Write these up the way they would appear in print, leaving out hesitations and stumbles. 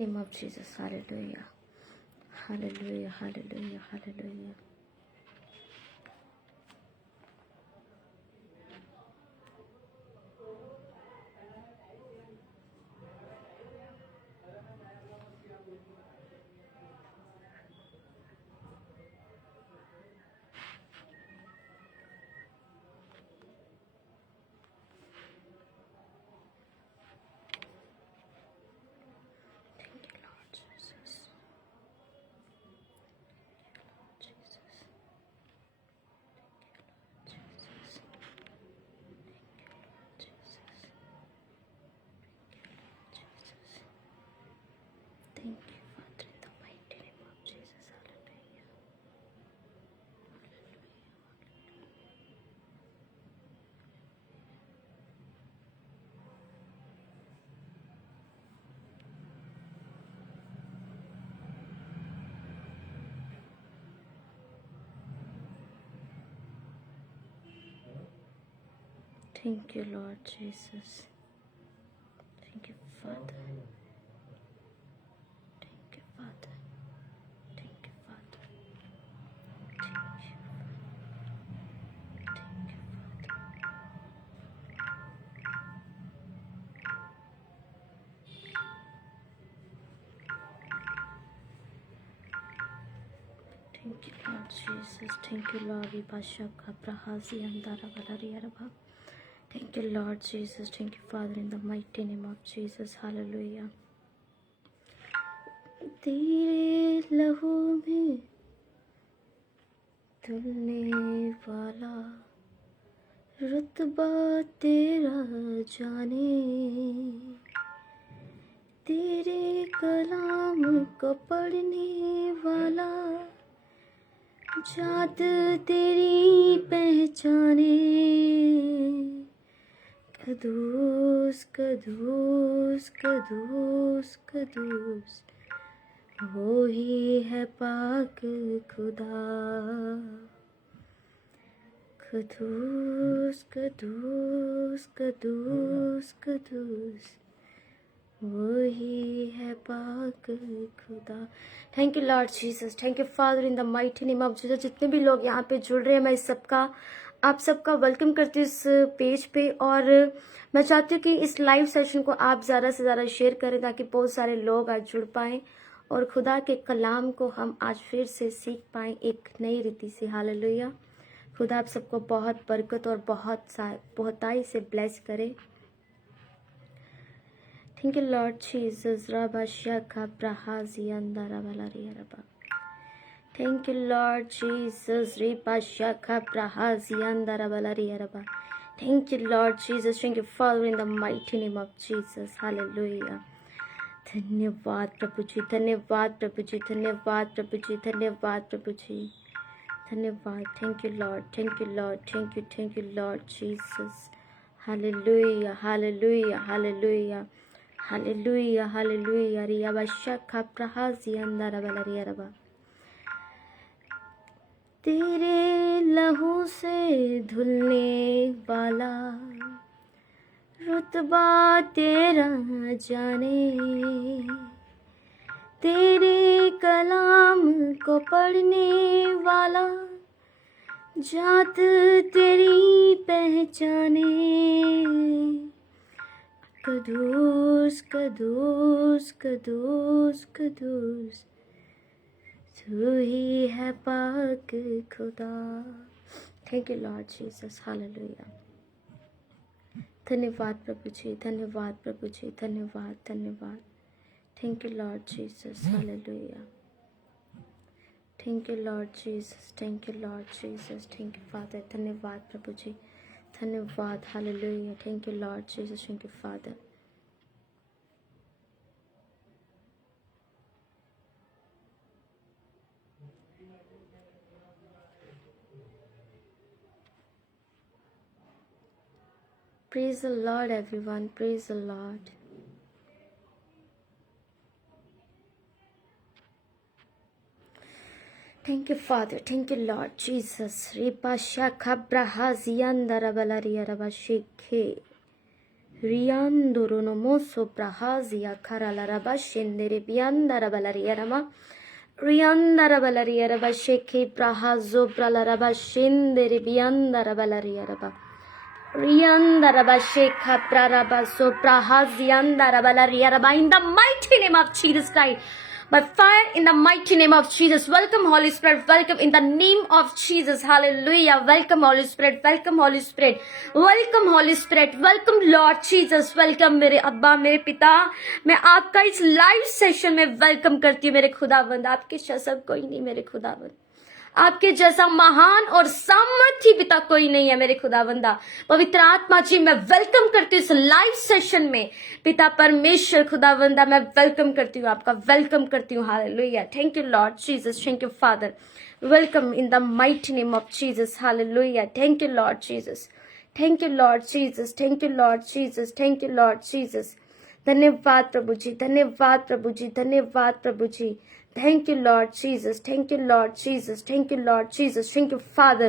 Name of Jesus. Hallelujah. Hallelujah. Hallelujah. Hallelujah. Thank you, Lord Jesus. Jesus. Jesus. Jesus. Jesus. Thank you, Father, in the mighty name of Jesus. Hallelujah. Thank you, Lord Jesus. Thank you, Father. Thank you, Father. Thank you, Father. Thank you. Thank you, Father. Thank you, Lord Jesus. Thank you, Lord. Vipashaka Prahazi Andara Valariyarabha. Thank you, Lord Jesus. Thank you, Father, in the mighty name of Jesus. Hallelujah. तेरे लहू में धुलने वाला रुतबा तेरा जाने, तेरे कलाम को पढ़ने वाला जात तेरी पहचाने। कदूस कदूस कदूस कदूस वो ही है पाक खुदा। कदूस कदूस कदूस कदूस वो ही है पाक खुदा। Thank you Lord Jesus. Thank you father in the mighty name of Jesus. जितने भी लोग यहाँ पे जुड़ रहे हैं, मैं आप सबका वेलकम करती हूँ इस पेज पे। और मैं चाहती हूँ कि इस लाइव सेशन को आप ज़्यादा से ज़्यादा शेयर करें ताकि बहुत सारे लोग आज जुड़ पाएँ और खुदा के कलाम को हम आज फिर से सीख पाएँ एक नई रीति से। हालेलुया। खुदा आप सबको बहुत बरकत और बहुताई से ब्लेस करे। Thank you Lord Jesus. रबा शका प्रहाजी अंदरा वलारिया रबा। Thank you Lord Jesus. रिबा शका प्रहाजी अंदरा वलारिया रबा। Thank you Lord Jesus. Thank you father in the mighty name of Jesus. Hallelujah. धन्यवाद प्रभु जी, धन्यवाद प्रभु जी, धन्यवाद प्रभु जी, धन्यवाद प्रभु जी, धन्यवाद। Thank you Lord, thank you Lord, thank you Lord Jesus. Hallelujah hallelujah hallelujah hallelujah hallelujah. रिया बशा खप्रहाजी अंदर बलरिया रबा। तेरे लहू से धुलने वाला रुतबा तेरा जाने, तेरे कलाम को पढ़ने वाला जात तेरी पहचाने। कदूस कदूस कदूस कदूस तू ही है पाक खुदा। Thank you Lord Jesus. Hallelujah. धन्यवाद प्रभु जी, धन्यवाद प्रभु जी, धन्यवाद धन्यवाद। Thank you Lord Jesus. Hallelujah. Thank you Lord Jesus, thank you Lord Jesus, thank you father. धन्यवाद प्रभु जी, धन्यवाद। Hallelujah. Thank you Lord Jesus, thank you father. Praise the Lord everyone, praise the Lord. Thank you Father, thank you Lord Jesus. Ripa shakha brahaziandara valaria rabashike. Riandoro no moso prahazia karalaraba shendere biandara balariyarama. Riandara balariyaraba sheke prahazo pralaraba shendere biandara balariyaraba. Riandara basheka praraba so prahaziandara balariyaraba. In the mighty name of Jesus Christ. By fire in the mighty name of Jesus. Welcome Holy Spirit. Welcome in the name of Jesus. Hallelujah. Welcome Holy Spirit. Welcome Holy Spirit. Welcome Holy Spirit. Welcome Lord Jesus. Welcome मेरे अब्बा मेरे पिता. मैं आपका इस live session में welcome करती हूँ मेरे खुदावंद. आपके जैसा कोई नहीं मेरे खुदावंद. आपके जैसा महान और सामर्थी पिता कोई नहीं है मेरे खुदावंदा. पवित्र आत्मा जी मैं वेलकम करती हूँ इस लाइव सेशन में. पिता परमेश्वर खुदावंदा मैं वेलकम करती हूँ आपका. वेलकम करती हूँ. Hallelujah. Thank you Lord Jesus. Thank you father. Welcome in the mighty name of Jesus. Hallelujah. Thank you Lord Jesus. Thank you Lord Jesus. Thank you Lord Jesus. Thank you Lord Jesus. धन्यवाद प्रभु जी. धन्यवाद प्रभु जी. धन्यवाद प्रभु जी. Thank you Lord Jesus. Thank you Lord Jesus. Thank you Lord Jesus. Thank you Father.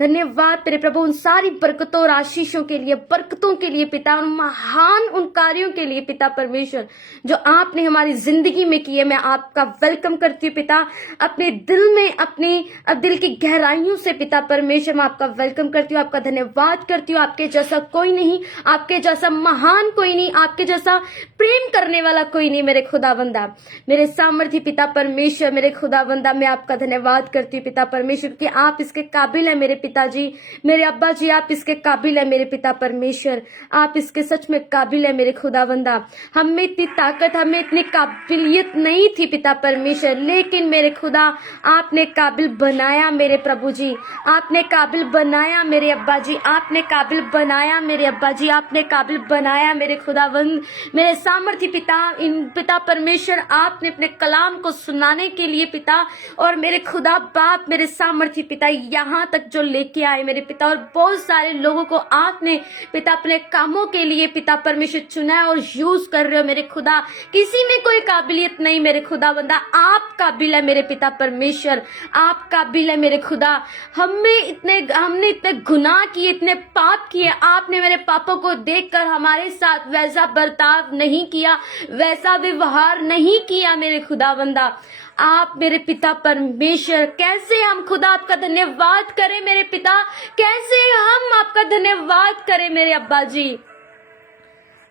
धन्यवाद तेरे प्रभु उन सारी बरकतों और आशीषों के लिए, बरकतों के लिए पिता, उन महान उन कार्यों के लिए पिता परमेश्वर जो आपने हमारी जिंदगी में किए. मैं आपका वेलकम करती हूँ पिता. अपने दिल में, अपनी दिल की गहराइयों से पिता परमेश्वर मैं आपका वेलकम करती हूँ. आपका धन्यवाद करती हूँ. आपके जैसा कोई नहीं, आपके जैसा महान कोई नहीं, आपके जैसा प्रेम करने वाला कोई नहीं मेरे खुदावंदा. मेरे सामर्थी पिता परमेश्वर मेरे खुदावंदा मैं आपका धन्यवाद करती हूँ पिता परमेश्वर कि आप इसके काबिल है मेरे पिताजी. मेरे अब्बा जी आप इसके काबिल है मेरे पिता परमेश्वर. आप इसके सच में काबिल है मेरे खुदावंदा. हम में इतनी ताकत, हमें इतनी काबिलियत नहीं थी पिता परमेश्वर, लेकिन मेरे खुदा आपने काबिल बनाया मेरे प्रभु जी. आपने काबिल बनाया मेरे अब्बा जी. आपने काबिल बनाया मेरे अब्बा जी. आपने काबिल बनाया मेरे खुदावंद. मेरे सामर्थी पिता, इन पिता परमेश्वर आपने अपने कलाम को सुनाने के लिए पिता, और मेरे खुदा बाप मेरे सामर्थी पिता यहाँ तक जो लेके आए मेरे पिता, और बहुत सारे लोगों को आपने पिता अपने कामों के लिए पिता परमेश्वर चुना है और यूज कर रहे हो मेरे खुदा. किसी में कोई काबिलियत नहीं मेरे खुदा बंदा. आप काबिल है मेरे पिता परमेश्वर. आप काबिल है मेरे खुदा. हमने इतने गुनाह किए, इतने पाप किए. आपने मेरे पापों को देखकर हमारे साथ वैसा बर्ताव नहीं किया, वैसा व्यवहार नहीं किया मेरे खुदा बंदा. आप मेरे पिता परमेश्वर, कैसे हम खुदा आपका धन्यवाद करें मेरे पिता, कैसे हम आपका धन्यवाद करें मेरे अब्बा जी.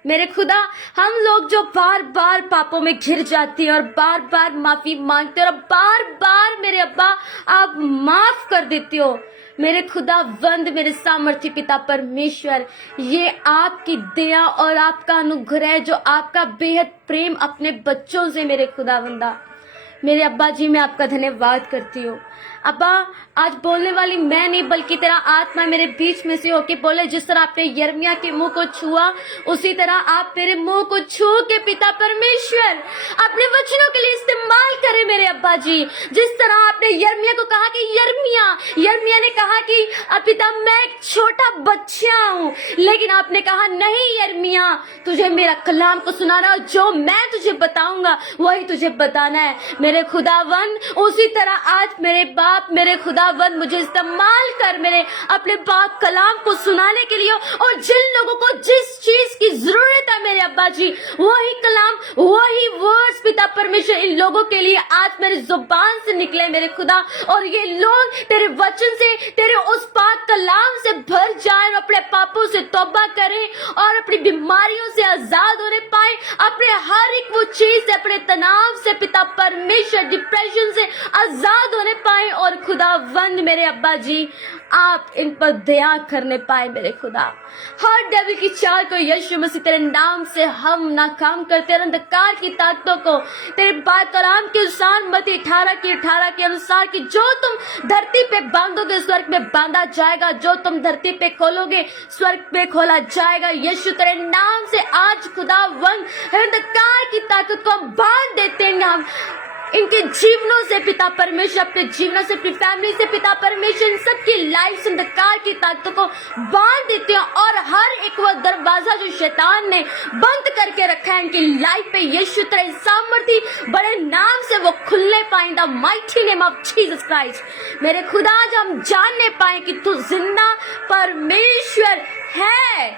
मेरे खुदा हम लोग जो बार बार पापों में घिर जाती हैं और बार बार माफी मांगते हैं और बार बार मेरे अब्बा आप माफ कर देते हो मेरे खुदा वंद मेरे सामर्थी पिता परमेश्वर. ये आपकी दया और आपका अनुग्रह, जो आपका बेहद प्रेम अपने बच्चों से मेरे खुदा वंदा. मेरे अब्बा जी मैं आपका धन्यवाद करती हूँ. अब्बा आज बोलने वाली मैं नहीं बल्कि तेरा आत्मा मेरे बीच में से होके बोले. जिस तरह आपने यिर्मयाह के मुंह को छुआ, उसी तरह आप मेरे मुंह को छू के पिता परमेश्वर अपने वचनों के लिए इस्तेमाल करें मेरे अब्बा जी. जिस तरह आपने यिर्मयाह को कहा कि यिर्मयाह ने कहा कि पिता मैं एक छोटा बच्चा हूँ, लेकिन आपने कहा नहीं यिर्मयाह तुझे मेरा कलाम को सुनाना, जो मैं तुझे बताऊंगा वही तुझे बताना है मेरे खुदावन. उसी तरह आज मेरे बाप मेरे खुदावन मुझे इस्तेमाल कर मेरे अपने बाप कलाम को सुनाने के लिए, और जिन लोगों को जिस चीज की जरूरत है मेरे अब्बा जी वही कलाम वही वर्ड्स पिता परमेश्वर इन लोगों के लिए आज मेरे जुबान से निकले मेरे खुदा, और ये लोग तेरे वचन से तेरे उस पाक कलाम से भर जाए और अपने पापों से तौबा करें और अपनी बीमारियों से आजाद होने पाए, अपने हर एक वो चीज से, अपने तनाव से पिता परमेश्वर, डिप्रेशन से आजाद होने पाए, और खुदावंद मेरे अब्बा जी आप इन पर दया करने पाए मेरे खुदा. हर डेविल की चाल को यीशु मसीह तेरे नाम से हम नाकाम करते हैं. अंधकार की ताकतों को तेरे बात कलाम के अनुसार मत्ती 18 के अनुसार कि जो तुम धरती पे बांधोगे स्वर्ग में बांधा जाएगा, जो तुम धरती पे खोलोगे स्वर्ग पे खोला जाएगा. यीशु तेरे नाम से आज खुदावंद अंधकार की ताकत को बांध देते हैं हम इनके जीवनों से पिता परमेश्वर, अपने जीवनों से, अपनी फैमिली से पिता परमेश्वर, इन सबकी लाइफ से अंधकार की ताकतों को बांध देते हैं, और हर एक वो दरवाजा जो शैतान ने बंद करके रखा है इनकी लाइफ पे यीशु तेरे सामर्थी बड़े नाम से वो खुलने पाए. The mighty name of Jesus Christ मेरे खुदा, आज हम जानने पाए कि तू जिंदा परमेश्वर है,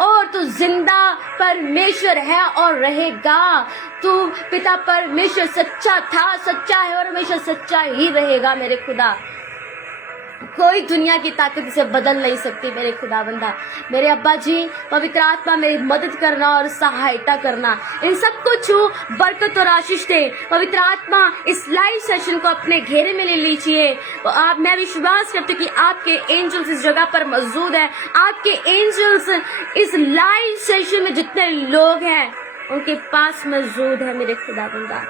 और तू जिंदा परमेश्वर है और रहेगा। तू पिता परमेश्वर सच्चा था, सच्चा है और हमेशा सच्चा ही रहेगा मेरे खुदा। कोई दुनिया की ताकत इसे बदल नहीं सकती मेरे खुदावंदा। मेरे अब्बा जी, पवित्र आत्मा मेरी मदद करना और सहायता करना, इन सबको छू बरकत और आशीष दे। पवित्र आत्मा इस लाइव सेशन को अपने घेरे में ले लीजिए। आप, मैं विश्वास करती हूँ कि आपके एंजल्स इस जगह पर मौजूद है। आपके एंजल्स इस लाइव सेशन में जितने लोग हैं उनके पास मौजूद है मेरे खुदावंदा।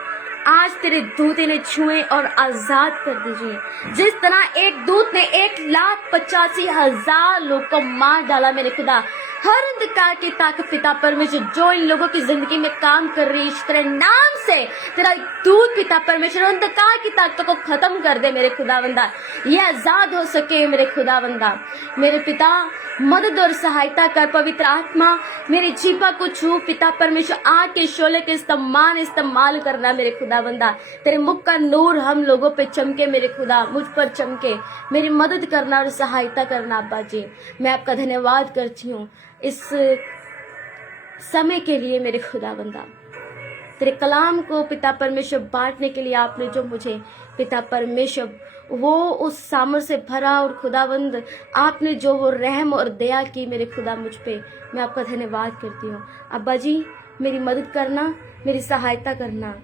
आज तेरे दूत इन्हें छुए और आजाद कर दीजिए। जिस तरह एक दूत ने 1,85,000 लोग को मार डाला मेरे खुदा, हर अंधकार की ताकत पिता परमेश्वर जो इन लोगों की जिंदगी में काम कर रही है, तेरे नाम से तेरा दूत पिता परमेश्वर अंधकार की ताकतों को खत्म कर दे मेरे खुदावंदा। ये आजाद हो सके मेरे खुदावंदा। मेरे पिता मदद और सहायता कर। पवित्र आत्मा मेरी जीवा को छू पिता परमेश्वर, आग के शोले के इस्तेमाल करना मेरे खुदावंदा। तेरे मुख का नूर हम लोगों पे चमके मेरे खुदा, मुझ पर चमके। मेरी मदद करना और सहायता करना अब्बा जी। मैं आपका धन्यवाद करती हूँ इस समय के लिए मेरे खुदावंदा। तेरे कलाम को पिता परमेश्वर बांटने के लिए आपने जो मुझे पिता परमेश्वर वो उस सामर्थ से भरा, और खुदावंद आपने जो वो रहम और दया की मेरे खुदा मुझ पे, मैं आपका धन्यवाद करती हूँ। अब्बा जी मेरी मदद करना, मेरी सहायता करना।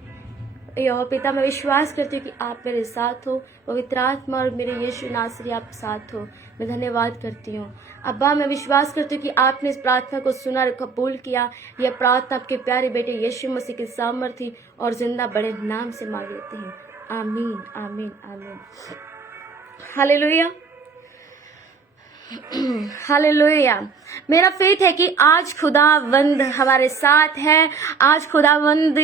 और पिता मैं विश्वास करती हूँ कि आप मेरे साथ हो, पवित्र आत्मा और मेरे यीशु नासरी आप साथ हो। मैं धन्यवाद करती हूँ अब्बा। मैं विश्वास करती हूँ कि आपने इस प्रार्थना को सुना और कबूल किया। यह प्रार्थना आपके प्यारे बेटे यीशु मसीह के सामर्थी और जिंदा बड़े नाम से मांग लेते हैं। आमीन आमीन आमीन। Hallelujah hallelujah. मेरा फेथ है कि आज खुदावंद हमारे साथ है। आज खुदावंद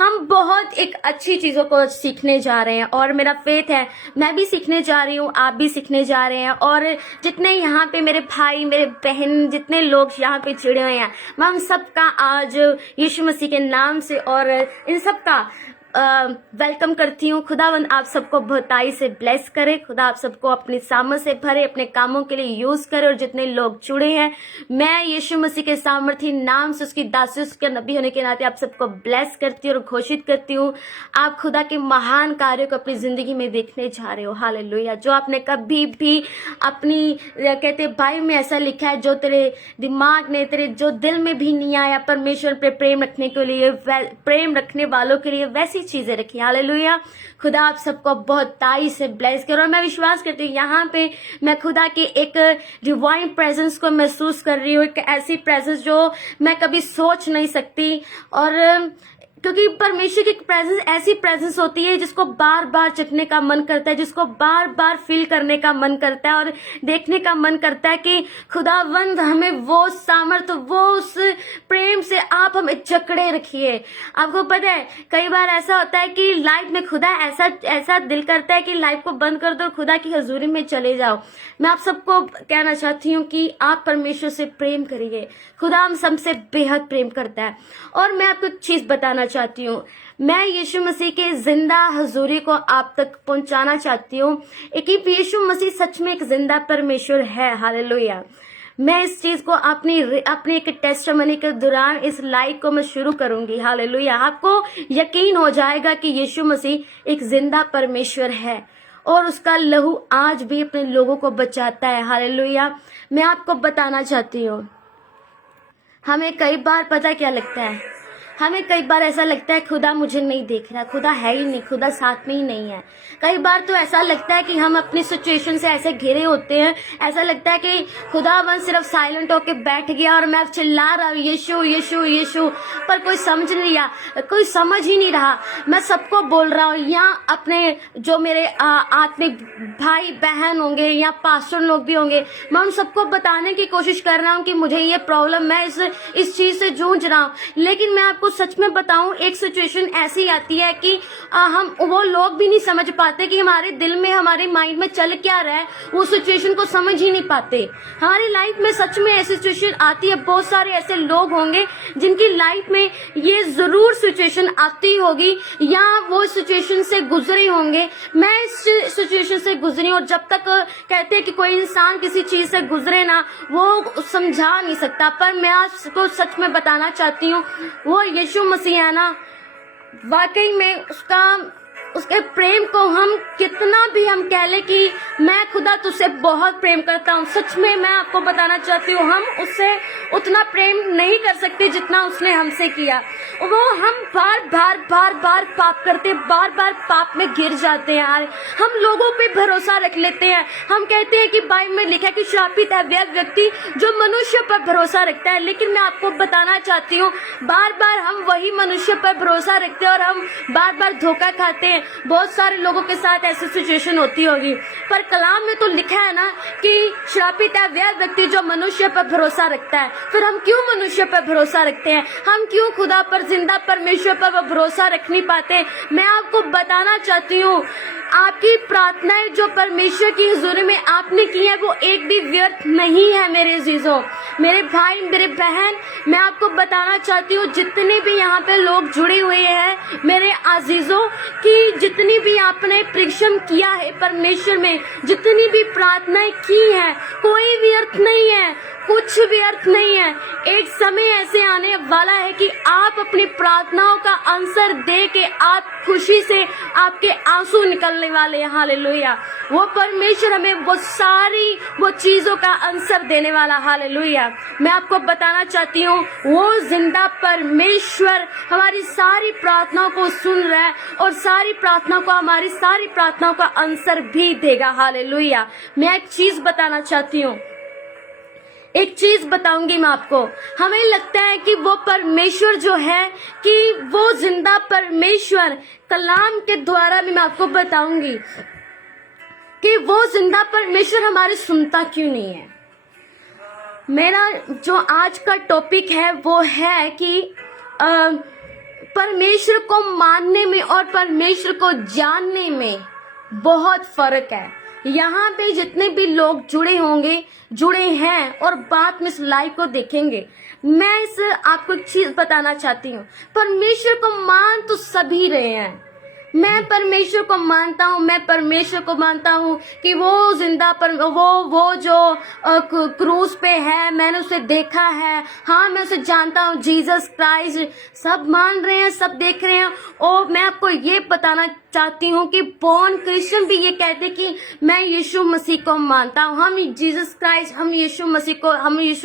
हम बहुत एक अच्छी चीज़ों को सीखने जा रहे हैं, और मेरा फेथ है मैं भी सीखने जा रही हूँ, आप भी सीखने जा रहे हैं। और जितने यहाँ पे मेरे भाई मेरे बहन जितने लोग यहाँ पे जुड़े हुए हैं, मैं उन सबका आज यीशु मसीह के नाम से और इन सबका वेलकम करती हूँ। खुदावंद आप सबको बहुताई से ब्लेस करे। खुदा आप सबको अपनी सामर्थ से भरे, अपने कामों के लिए यूज करे। और जितने लोग जुड़े हैं, मैं यीशु मसीह के सामर्थी नाम से उसकी दासी उसके नबी होने के नाते आप सबको ब्लेस करती हूँ और घोषित करती हूँ आप खुदा के महान कार्यों को अपनी जिंदगी में देखने जा रहे हो। हालेलुया। जो आपने कभी भी अपनी कहते भाई में ऐसा लिखा है जो तेरे दिमाग ने, तेरे जो दिल में भी नहीं आया, परमेश्वर पे प्रेम रखने के लिए, प्रेम रखने वालों के लिए वैसी चीजें रखी। हालेलुया। खुदा आप सबको बहुत ताई से ब्लेस करो। और मैं विश्वास करती हूँ यहाँ पे मैं खुदा की एक डिवाइन प्रेजेंस को महसूस कर रही हूँ, एक ऐसी प्रेजेंस जो मैं कभी सोच नहीं सकती। और क्योंकि परमेश्वर की प्रेजेंस ऐसी प्रेजेंस होती है जिसको बार बार चखने का मन करता है, जिसको बार बार फील करने का मन करता है और देखने का मन करता है कि खुदावंद हमें वो सामर्थ, वो उस प्रेम से आप हमें जकड़े रखिए। आपको पता है कई बार ऐसा होता है कि लाइफ में खुदा ऐसा दिल करता है कि लाइफ को बंद कर दो, खुदा की हजूरी में चले जाओ। मैं आप सबको कहना चाहती हूँ कि आप परमेश्वर से प्रेम करिए। खुदा हम सबसे बेहद प्रेम करता है। और मैं आपको एक चीज बताना चाहती हूँ, मैं यीशु मसीह के जिंदा हजूरी को आप तक पहुंचाना चाहती हूँ कि यीशु मसीह सच में एक जिंदा परमेश्वर है। हालेलुया। मैं इस चीज को अपनी एक टेस्टिमनी के दौरान इस लाइव को मैं शुरू करूंगी। हालेलुया। आपको यकीन हो जाएगा कि यीशु मसीह एक जिंदा परमेश्वर है और उसका लहू आज भी अपने लोगों को बचाता है। हालेलुया। मैं आपको बताना चाहती हूँ, हमें कई बार पता क्या लगता है, हमें कई बार ऐसा लगता है खुदा मुझे नहीं देख रहा, खुदा है ही नहीं, खुदा साथ में ही नहीं है। कई बार तो ऐसा लगता है कि हम अपनी सिचुएशन से ऐसे घिरे होते हैं, ऐसा लगता है कि खुदावन सिर्फ साइलेंट होके बैठ गया और मैं चिल्ला रहा हूँ यीशु यीशु यीशु, पर कोई समझ नहीं रहा, कोई समझ ही नहीं रहा। मैं सबको बोल रहा हूँ, यहाँ अपने जो मेरे आत्मिक भाई बहन होंगे या पास्टर लोग भी होंगे, मैं उन सबको बताने की कोशिश कर रहा हूँ कि मुझे ये प्रॉब्लम, मैं इस चीज से जूझ रहा हूँ। लेकिन मैं आपको सच में बताऊं, एक सिचुएशन ऐसी आती है कि हम वो लोग भी नहीं समझ पाते कि हमारे दिल में, हमारे माइंड में चल क्या रहा है, वो सिचुएशन को समझ ही नहीं पाते। हमारी लाइफ में सच में ऐसी सिचुएशन आती है, बहुत सारे ऐसे लोग होंगे जिनकी लाइफ में ये जरूर सिचुएशन आती होगी या वो सिचुएशन से गुजरे होंगे। मैं इस सिचुएशन से गुजरी, और जब तक कहते हैं कि कोई इंसान किसी चीज से गुजरे ना, वो समझा नहीं सकता। पर मैं आपको सच में बताना चाहती हूँ, वो यीशु मसीह है ना, वाकई में उसके प्रेम को हम कितना भी हम कह ले कि मैं खुदा तुझसे बहुत प्रेम करता हूँ, सच में मैं आपको बताना चाहती हूँ, हम उससे उतना प्रेम नहीं कर सकते जितना उसने हमसे किया। वो हम बार बार पाप करते, बार बार पाप में गिर जाते हैं यार। हम लोगों पे भरोसा रख लेते हैं। हम कहते हैं कि बाइबल में लिखा है कि श्रापित है वह व्यक्ति जो मनुष्य पर भरोसा रखता है, लेकिन मैं आपको बताना चाहती हूँ, बार बार हम वही मनुष्य पर भरोसा रखते हैं और हम बार बार धोखा खाते हैं। बहुत सारे लोगों के साथ ऐसी सिचुएशन होती होगी, पर कलाम में तो लिखा है ना कि श्रापित है वह व्यक्ति जो मनुष्य पर भरोसा रखता है। फिर हम क्यों मनुष्य पर भरोसा रखते हैं? हम क्यों खुदा पर, जिंदा परमेश्वर पर भरोसा रख नहीं पाते? मैं आपको बताना चाहती हूँ, आपकी प्रार्थनाएं जो परमेश्वर की हुजूरी में आपने की है, वो एक भी व्यर्थ नहीं है। मेरे अजीजों, मेरे भाई, मेरे बहन, मैं आपको बताना चाहती हूँ, जितने भी यहाँ पे लोग जुड़े हुए हैं मेरे अजीजों, कि जितनी भी आपने परिश्रम किया है परमेश्वर में, जितनी भी प्रार्थनाएं की हैं, कोई व्यर्थ नहीं है, कुछ व्यर्थ नहीं है। एक समय ऐसे आने वाला है कि आप अपनी प्रार्थनाओं का आंसर दे के आप खुशी से आपके आंसू निकलने वाले हैं। हालेलुया। वो परमेश्वर हमें वो चीजों का आंसर देने वाला। हालेलुया। मैं आपको बताना चाहती हूँ, वो जिंदा परमेश्वर हमारी सारी प्रार्थनाओं को सुन रहा है और हमारी सारी प्रार्थनाओं का आंसर भी देगा। हालेलुया। मैं एक चीज बताना चाहती हूँ, एक चीज बताऊंगी मैं आपको। हमें लगता है कि वो परमेश्वर जो है, कि वो जिंदा परमेश्वर, कलाम के द्वारा भी मैं आपको बताऊंगी कि वो जिंदा परमेश्वर हमारी सुनता क्यों नहीं है। मेरा जो आज का टॉपिक है वो है कि परमेश्वर को मानने में और परमेश्वर को जानने में बहुत फर्क है। यहाँ पे जितने भी लोग जुड़े हैं और बाद में इस लाइव को देखेंगे, मैं इस आपको एक चीज बताना चाहती हूँ, परमेश्वर को मान तो सभी रहे हैं। मैं परमेश्वर को मानता हूँ कि वो जिंदा वो जो क्रूस पे है, मैंने उसे देखा है। हाँ, मैं उसे जानता हूँ, जीसस क्राइस्ट। सब मान रहे हैं, सब देख रहे हैं। और मैं आपको ये बताना चाहती हूँ कि बॉर्न क्रिश्चियन भी ये कहते कि मैं यीशु मसीह को मानता हूँ, हम जीसस क्राइस्ट, हम यीशु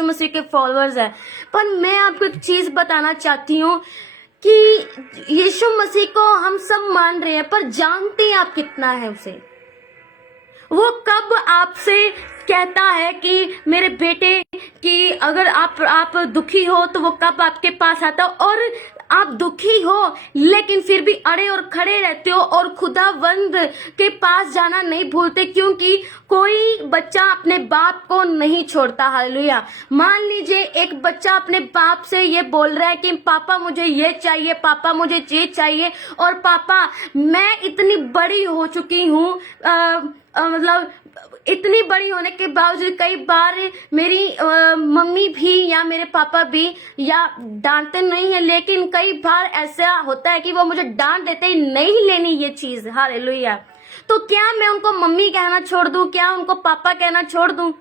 मसीह के फॉलोअर्स हैं। पर मैं आपको एक चीज बताना चाहती हूँ कि यीशु मसीह को हम सब मान रहे हैं, पर जानते हैं आप कितना है उसे? वो कब आपसे कहता है कि मेरे बेटे, कि अगर आप दुखी हो तो वो कब आपके पास आता है? और आप दुखी हो लेकिन फिर भी अड़े और खड़े रहते हो और खुदावंद के पास जाना नहीं भूलते, क्योंकि कोई बच्चा अपने बाप को नहीं छोड़ता। हालेलुया। मान लीजिए एक बच्चा अपने बाप से ये बोल रहा है कि पापा मुझे ये चाहिए, पापा मुझे ये चाहिए, और पापा मैं इतनी बड़ी हो चुकी हूँ, मतलब इतनी बड़ी होने के बावजूद कई बार मेरी मम्मी भी या मेरे पापा भी या डांटते नहीं है, लेकिन कई बार ऐसा होता है कि वो मुझे डांट देते ही, नहीं लेनी ये चीज। हालेलुया। तो क्या मैं उनको मम्मी कहना छोड़ दूं? क्या उनको पापा कहना छोड़ दूं?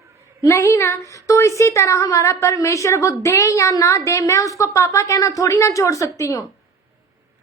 नहीं ना। तो इसी तरह हमारा परमेश्वर, वो दे या ना दे, मैं उसको पापा कहना थोड़ी ना छोड़ सकती हूँ।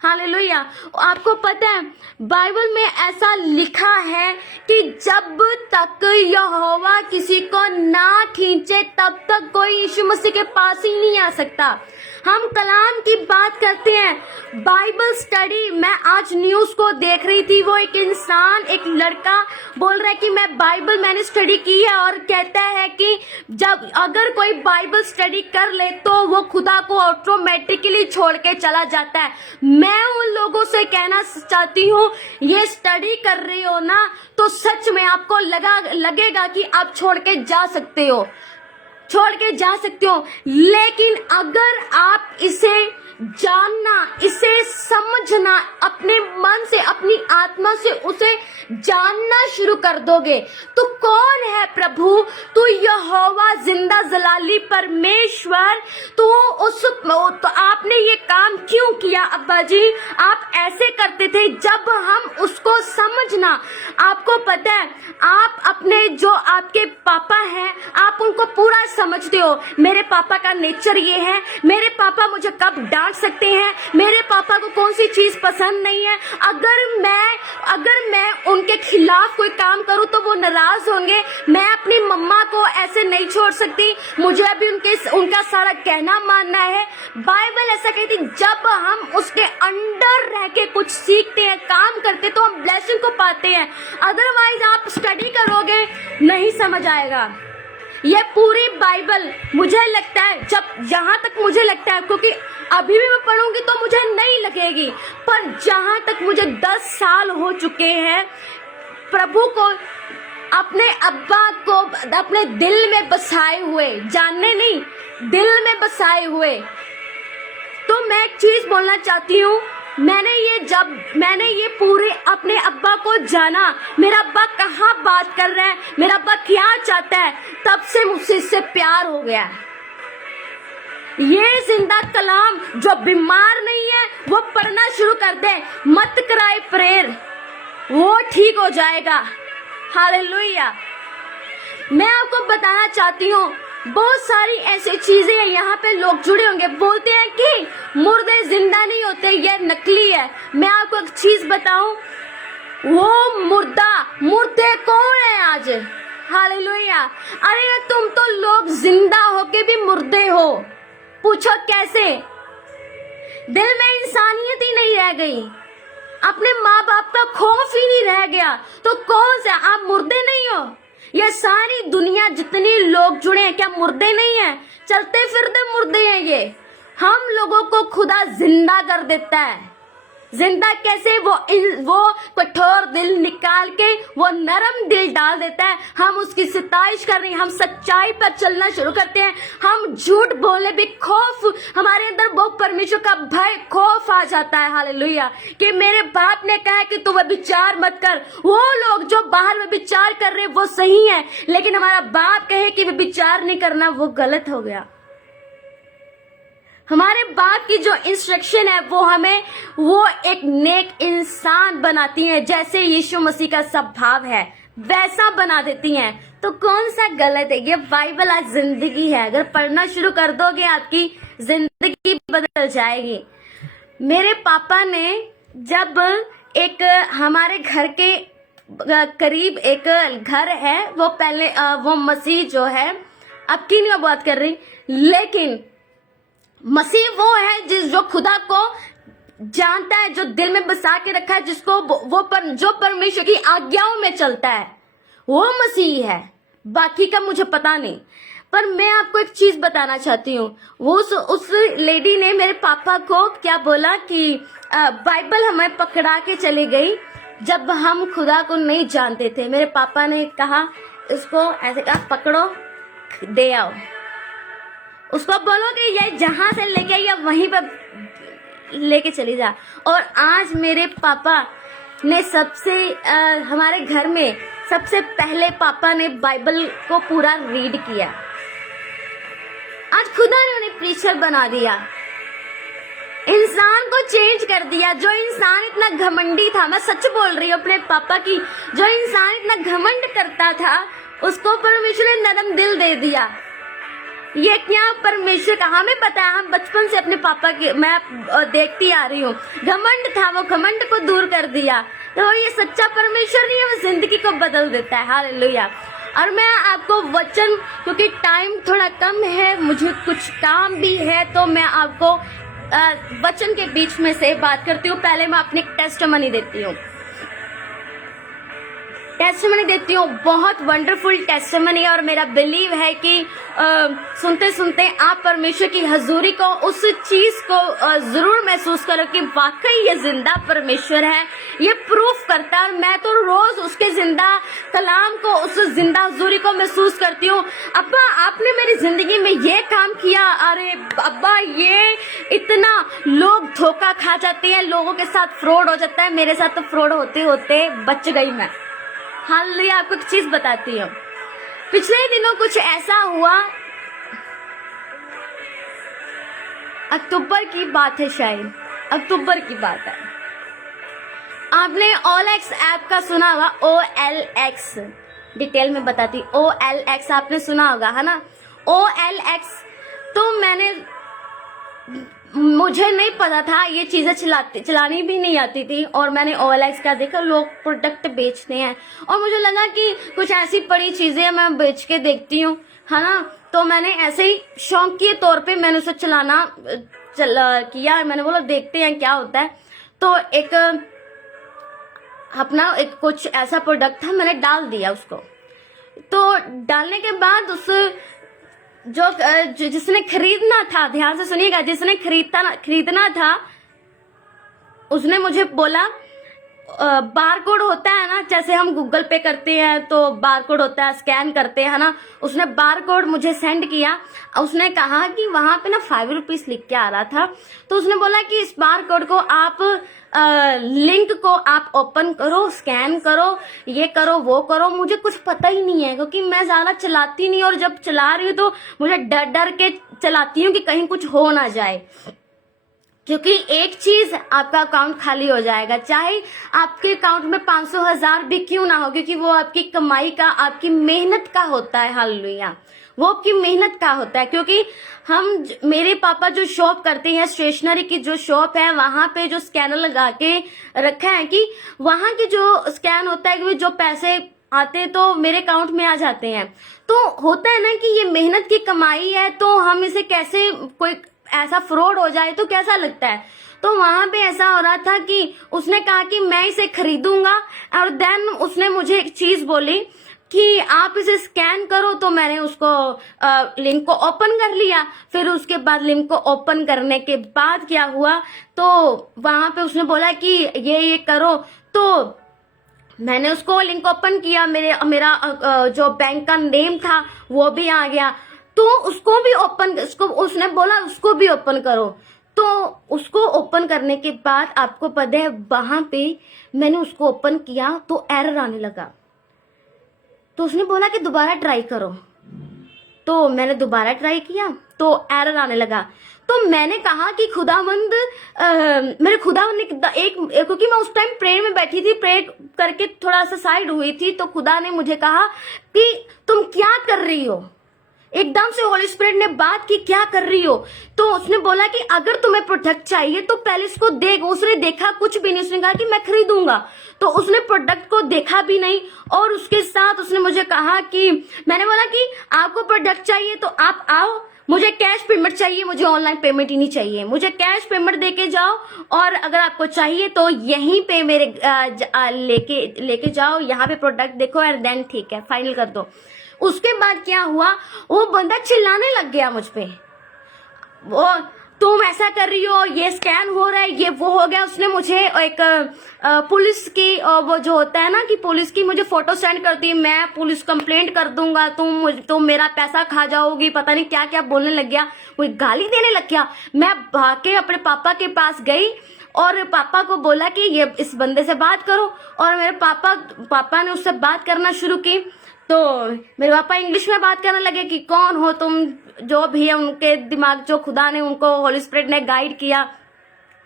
हालेलुया। आपको पता है बाइबल में ऐसा लिखा है कि जब तक यहोवा किसी को ना खींचे तब तक कोई यीशु मसीह के पास ही नहीं आ सकता। हम कलाम की बात करते हैं, बाइबल स्टडी। मैं आज न्यूज को देख रही थी, वो एक इंसान, एक लड़का बोल रहा है कि मैंने स्टडी की है, और कहता है कि जब अगर कोई बाइबल स्टडी कर ले तो वो खुदा को ऑटोमेटिकली छोड़ के चला जाता है। मैं उन लोगों से कहना चाहती हूँ, ये स्टडी कर रही हो ना, तो सच में आपको लगेगा कि आप छोड़ के जा सकते हो, लेकिन अगर आप इसे जानना, इसे समझना, अपने मन से, अपनी आत्मा से उसे जानना शुरू कर दोगे, तो कौन है प्रभु? तू यहोवा जिंदा जलाली परमेश्वर। तो आपने ये काम क्यों किया अब्बा जी? आप ऐसे करते थे जब हम उसको समझना। आपको पता है, आप अपने जो आपके पापा हैं, आप उनको पूरा समझते हो। मेरे पापा का नेचर ये है, मेरे पापा मुझे कब डांट सकते हैं, मेरे पापा को कौन सी चीज पसंद नहीं है। अगर मैं उनके खिलाफ कोई काम करूं तो वो नाराज होंगे। मैं अपनी मम्मा को ऐसे नहीं छोड़ सकती, मुझे अभी उनका सारा कहना मानना है। बाइबल ऐसा कहती, जब हम उसके अंडर रह के कुछ सीखते हैं, काम करते, तो हम ब्लेसिंग को पाते हैं। अदरवाइज आप स्टडी करोगे, नहीं समझ आएगा। ये पूरी बाइबल मुझे लगता है, जब यहाँ तक मुझे लगता है, क्योंकि अभी भी मैं पढ़ूंगी तो मुझे नहीं लगेगी, पर जहां तक मुझे 10 साल हो चुके हैं प्रभु को, अपने अब्बा को अपने दिल में बसाए हुए, जानने नहीं, दिल में बसाए हुए। तो मैं एक चीज बोलना चाहती हूँ, मैंने ये पूरे अपने अब्बा को जाना, मेरा अब्बा कहाँ बात कर रहा है, मेरा अब्बा क्या चाहता है, तब से मुझसे इससे प्यार हो गया। ये जिंदा कलाम, जो बीमार नहीं है वो पढ़ना शुरू कर दे, मत कराए प्रेयर, वो ठीक हो जाएगा। हालेलुया। मैं आपको बताना चाहती हूँ, बहुत सारी ऐसी चीजें हैं, यहाँ पे लोग जुड़े होंगे, बोलते हैं कि मुर्दे जिंदा नहीं होते, ये नकली है। मैं आपको एक चीज बताऊं, वो मुर्दे कौन है आज? हालेलुया। अरे तुम तो लोग जिंदा होके भी मुर्दे हो। पूछो कैसे? दिल में इंसानियत ही नहीं रह गई, अपने माँ बाप का खौफ ही नहीं रह गया, तो कौन से आप मुर्दे नहीं हो? ये सारी दुनिया जितने लोग जुड़े हैं, क्या मुर्दे नहीं है? चलते फिरते मुर्दे हैं ये। हम लोगों को खुदा जिंदा कर देता है। जिंदा कैसे? वो कठोर दिल निकाल के वो नरम दिल डाल देता है। हम उसकी सिताइश कर रहे हैं, हम सच्चाई पर चलना शुरू करते हैं, हम झूठ बोले भी खौफ, हमारे अंदर वो परमेश्वर का भय, खौफ आ जाता है। हालेलुया। कि मेरे बाप ने कहा कि तू व्यभिचार मत कर। वो लोग जो बाहर व्यभिचार कर रहे वो सही है, लेकिन हमारा बाप कहे कि व्यभिचार नहीं करना, वो गलत हो गया। हमारे बाप की जो इंस्ट्रक्शन है वो एक नेक इंसान बनाती है, जैसे यीशु मसीह का स्वभाव है वैसा बना देती हैं। तो कौन सा गलत है? ये बाइबल आज जिंदगी है, अगर पढ़ना शुरू कर दोगे आपकी जिंदगी बदल जाएगी। मेरे पापा ने जब एक हमारे घर के करीब एक घर है, वो पहले वो मसीह जो है, अब की नहीं बात कर रही, लेकिन मसीह वो है जो खुदा को जानता है, जो दिल में बसा के रखा है, जिसको जो परमेश्वर की आज्ञाओं में चलता है, वो मसीह है। बाकी का मुझे पता नहीं। पर मैं आपको एक चीज बताना चाहती हूँ, वो उस लेडी ने मेरे पापा को क्या बोला कि बाइबल हमें पकड़ा के चली गई जब हम खुदा को नहीं जानते थे। मेरे पापा ने कहा इसको ऐसे कहा, पकड़ो दे आओ, उसको बोलो कि ये जहां से लेके या वहीं पर लेके चली जा। और आज मेरे पापा ने हमारे घर में सबसे पहले पापा ने बाइबल को पूरा रीड किया। आज खुदा ने उन्हें प्रीचर बना दिया, इंसान को चेंज कर दिया। जो इंसान इतना घमंडी था, मैं सच बोल रही हूँ अपने पापा की, जो इंसान इतना घमंड करता था, उसको परमेश्वर ने नरम दिल दे दिया। ये क्या परमेश्वर का, हमें पता है, हम बचपन से अपने पापा की मैं देखती आ रही हूँ, घमंड था, वो घमंड को दूर कर दिया। तो ये सच्चा परमेश्वर नहीं है, वो जिंदगी को बदल देता है। हालेलुया। और मैं आपको वचन, क्योंकि टाइम थोड़ा कम है, मुझे कुछ काम भी है, तो मैं आपको वचन के बीच में से बात करती हूँ। पहले मैं अपनी टेस्टिमनी देती हूँ, बहुत वंडरफुल टेस्टिमनी। और मेरा बिलीव है कि सुनते सुनते आप परमेश्वर की हजूरी को, उस चीज को जरूर महसूस करो कि वाकई ये जिंदा परमेश्वर है, ये प्रूफ करता है। मैं तो रोज उसके जिंदा कलाम को, उस जिंदा हुजूरी को महसूस करती हूँ। अब्बा आपने मेरी जिंदगी में ये काम किया, अरे अब्बा ये इतना लोग धोखा खा जाते हैं, लोगों के साथ फ्रॉड हो जाता है। मेरे साथ तो फ्रॉड होते होते बच गई मैं। हालेलुया। आपको एक चीज बताती हूँ, पिछले दिनों कुछ ऐसा हुआ, अक्टूबर की बात है, शायद अक्टूबर की बात है। आपने OLX ऐप का सुना होगा, OLX, डिटेल में बताती। OLX आपने सुना होगा, है ना? OLX तो मुझे नहीं पता था, ये चीजें चलानी भी नहीं आती थी, और मैंने OLX का देखा, लोग प्रोडक्ट बेचते हैं, और मुझे लगा कि कुछ ऐसी पड़ी चीजें मैं बेच के देखती हूँ, है ना? तो मैंने ऐसे ही शौक के तौर पे मैंने उसे किया। मैंने बोला देखते हैं क्या होता है। तो एक अपना एक कुछ ऐसा प्रोडक्ट था, मैंने डाल दिया उसको। तो डालने के बाद उस जिसने खरीदना था, ध्यान से सुनिएगा, जिसने खरीदना था उसने मुझे बोला, बार कोड होता है ना, जैसे हम गूगल पे करते हैं तो बार कोड होता है, स्कैन करते हैं ना, उसने बार कोड मुझे सेंड किया। उसने कहा कि वहां पे ना 5 रुपीज लिख के आ रहा था, तो उसने बोला कि इस बार कोड को आप लिंक को आप ओपन करो, स्कैन करो, ये करो वो करो। मुझे कुछ पता ही नहीं है, क्योंकि मैं ज्यादा चलाती नहीं, और जब चला रही हूँ तो मुझे डर डर के चलाती हूँ कि कहीं कुछ हो ना जाए, क्योंकि एक चीज आपका अकाउंट खाली हो जाएगा, चाहे आपके अकाउंट में 500,000 भी क्यों ना हो, क्योंकि वो आपकी कमाई का, आपकी मेहनत का होता है। हालेलुया। वो आपकी मेहनत का होता है। क्योंकि मेरे पापा जो शॉप करते हैं, स्टेशनरी की जो शॉप है, वहां पे जो स्कैनर लगा के रखा है कि वहां की जो स्कैन होता है कि जो पैसे आते हैं तो मेरे अकाउंट में आ जाते हैं। तो होता है ना कि ये मेहनत की कमाई है, तो हम इसे कैसे, कोई ऐसा फ्रॉड हो जाए तो कैसा लगता है। तो वहां पे ऐसा हो रहा था कि उसने कहा कि मैं इसे खरीदूंगा, और देन उसने मुझे एक चीज बोली कि आप इसे स्कैन करो। तो मैंने उसको लिंक को ओपन कर लिया। फिर उसके बाद लिंक को ओपन करने के बाद क्या हुआ, तो वहां पे उसने बोला कि ये करो। तो मैंने उसको लिंक ओपन किया, मेरा जो बैंक का नेम था वो भी आ गया। तो उसको भी उसने बोला उसको भी ओपन करो। तो उसको ओपन करने के बाद आपको पता है, वहां पे मैंने उसको ओपन किया तो एरर आने लगा। तो उसने बोला कि दोबारा ट्राई करो। तो मैंने दोबारा ट्राई किया तो एरर आने लगा। तो मैंने कहा कि खुदावंद, मेरे खुदावंद ने क्योंकि मैं उस टाइम प्रेयर में बैठी थी, प्रेयर करके थोड़ा सा साइड हुई थी, तो खुदा ने मुझे कहा कि तुम क्या कर रही हो। एकदम से होली स्पिरिट ने बात की, क्या कर रही हो। तो उसने बोला कि अगर तुम्हें प्रोडक्ट चाहिए तो पहले इसको देख। उसने देखा कुछ भी नहीं, उसने कहा कि मैं खरीदूंगा। तो उसने प्रोडक्ट को देखा भी नहीं, और उसके साथ उसने मुझे कहा कि, मैंने बोला कि आपको प्रोडक्ट चाहिए तो आप आओ, मुझे कैश पेमेंट चाहिए, मुझे ऑनलाइन पेमेंट ही नहीं चाहिए, मुझे कैश पेमेंट देके जाओ, और अगर आपको चाहिए तो यहीं पे मेरे लेके जाओ, यहाँ पे प्रोडक्ट देखो, और देन ठीक है फाइनल कर दो। उसके बाद क्या हुआ, वो बंदा चिल्लाने लग गया मुझ पे, वो तुम ऐसा कर रही हो, ये स्कैन हो रहा है, ये वो हो गया। उसने मुझे एक पुलिस की, वो जो होता है ना कि पुलिस की मुझे फोटो सेंड कर दी, मैं पुलिस कंप्लेंट कर दूंगा, तुम मेरा पैसा खा जाओगी, पता नहीं क्या क्या बोलने लग गया, कोई गाली देने लग गया। मैं भाग के अपने पापा के पास गई और पापा को बोला कि ये इस बंदे से बात करो, और मेरे पापा ने उससे बात करना शुरू की। तो मेरे पापा इंग्लिश में बात करने लगे कि कौन हो तुम, जो भी है उनके दिमाग, जो खुदा ने उनको, होली स्पिरिट ने गाइड किया।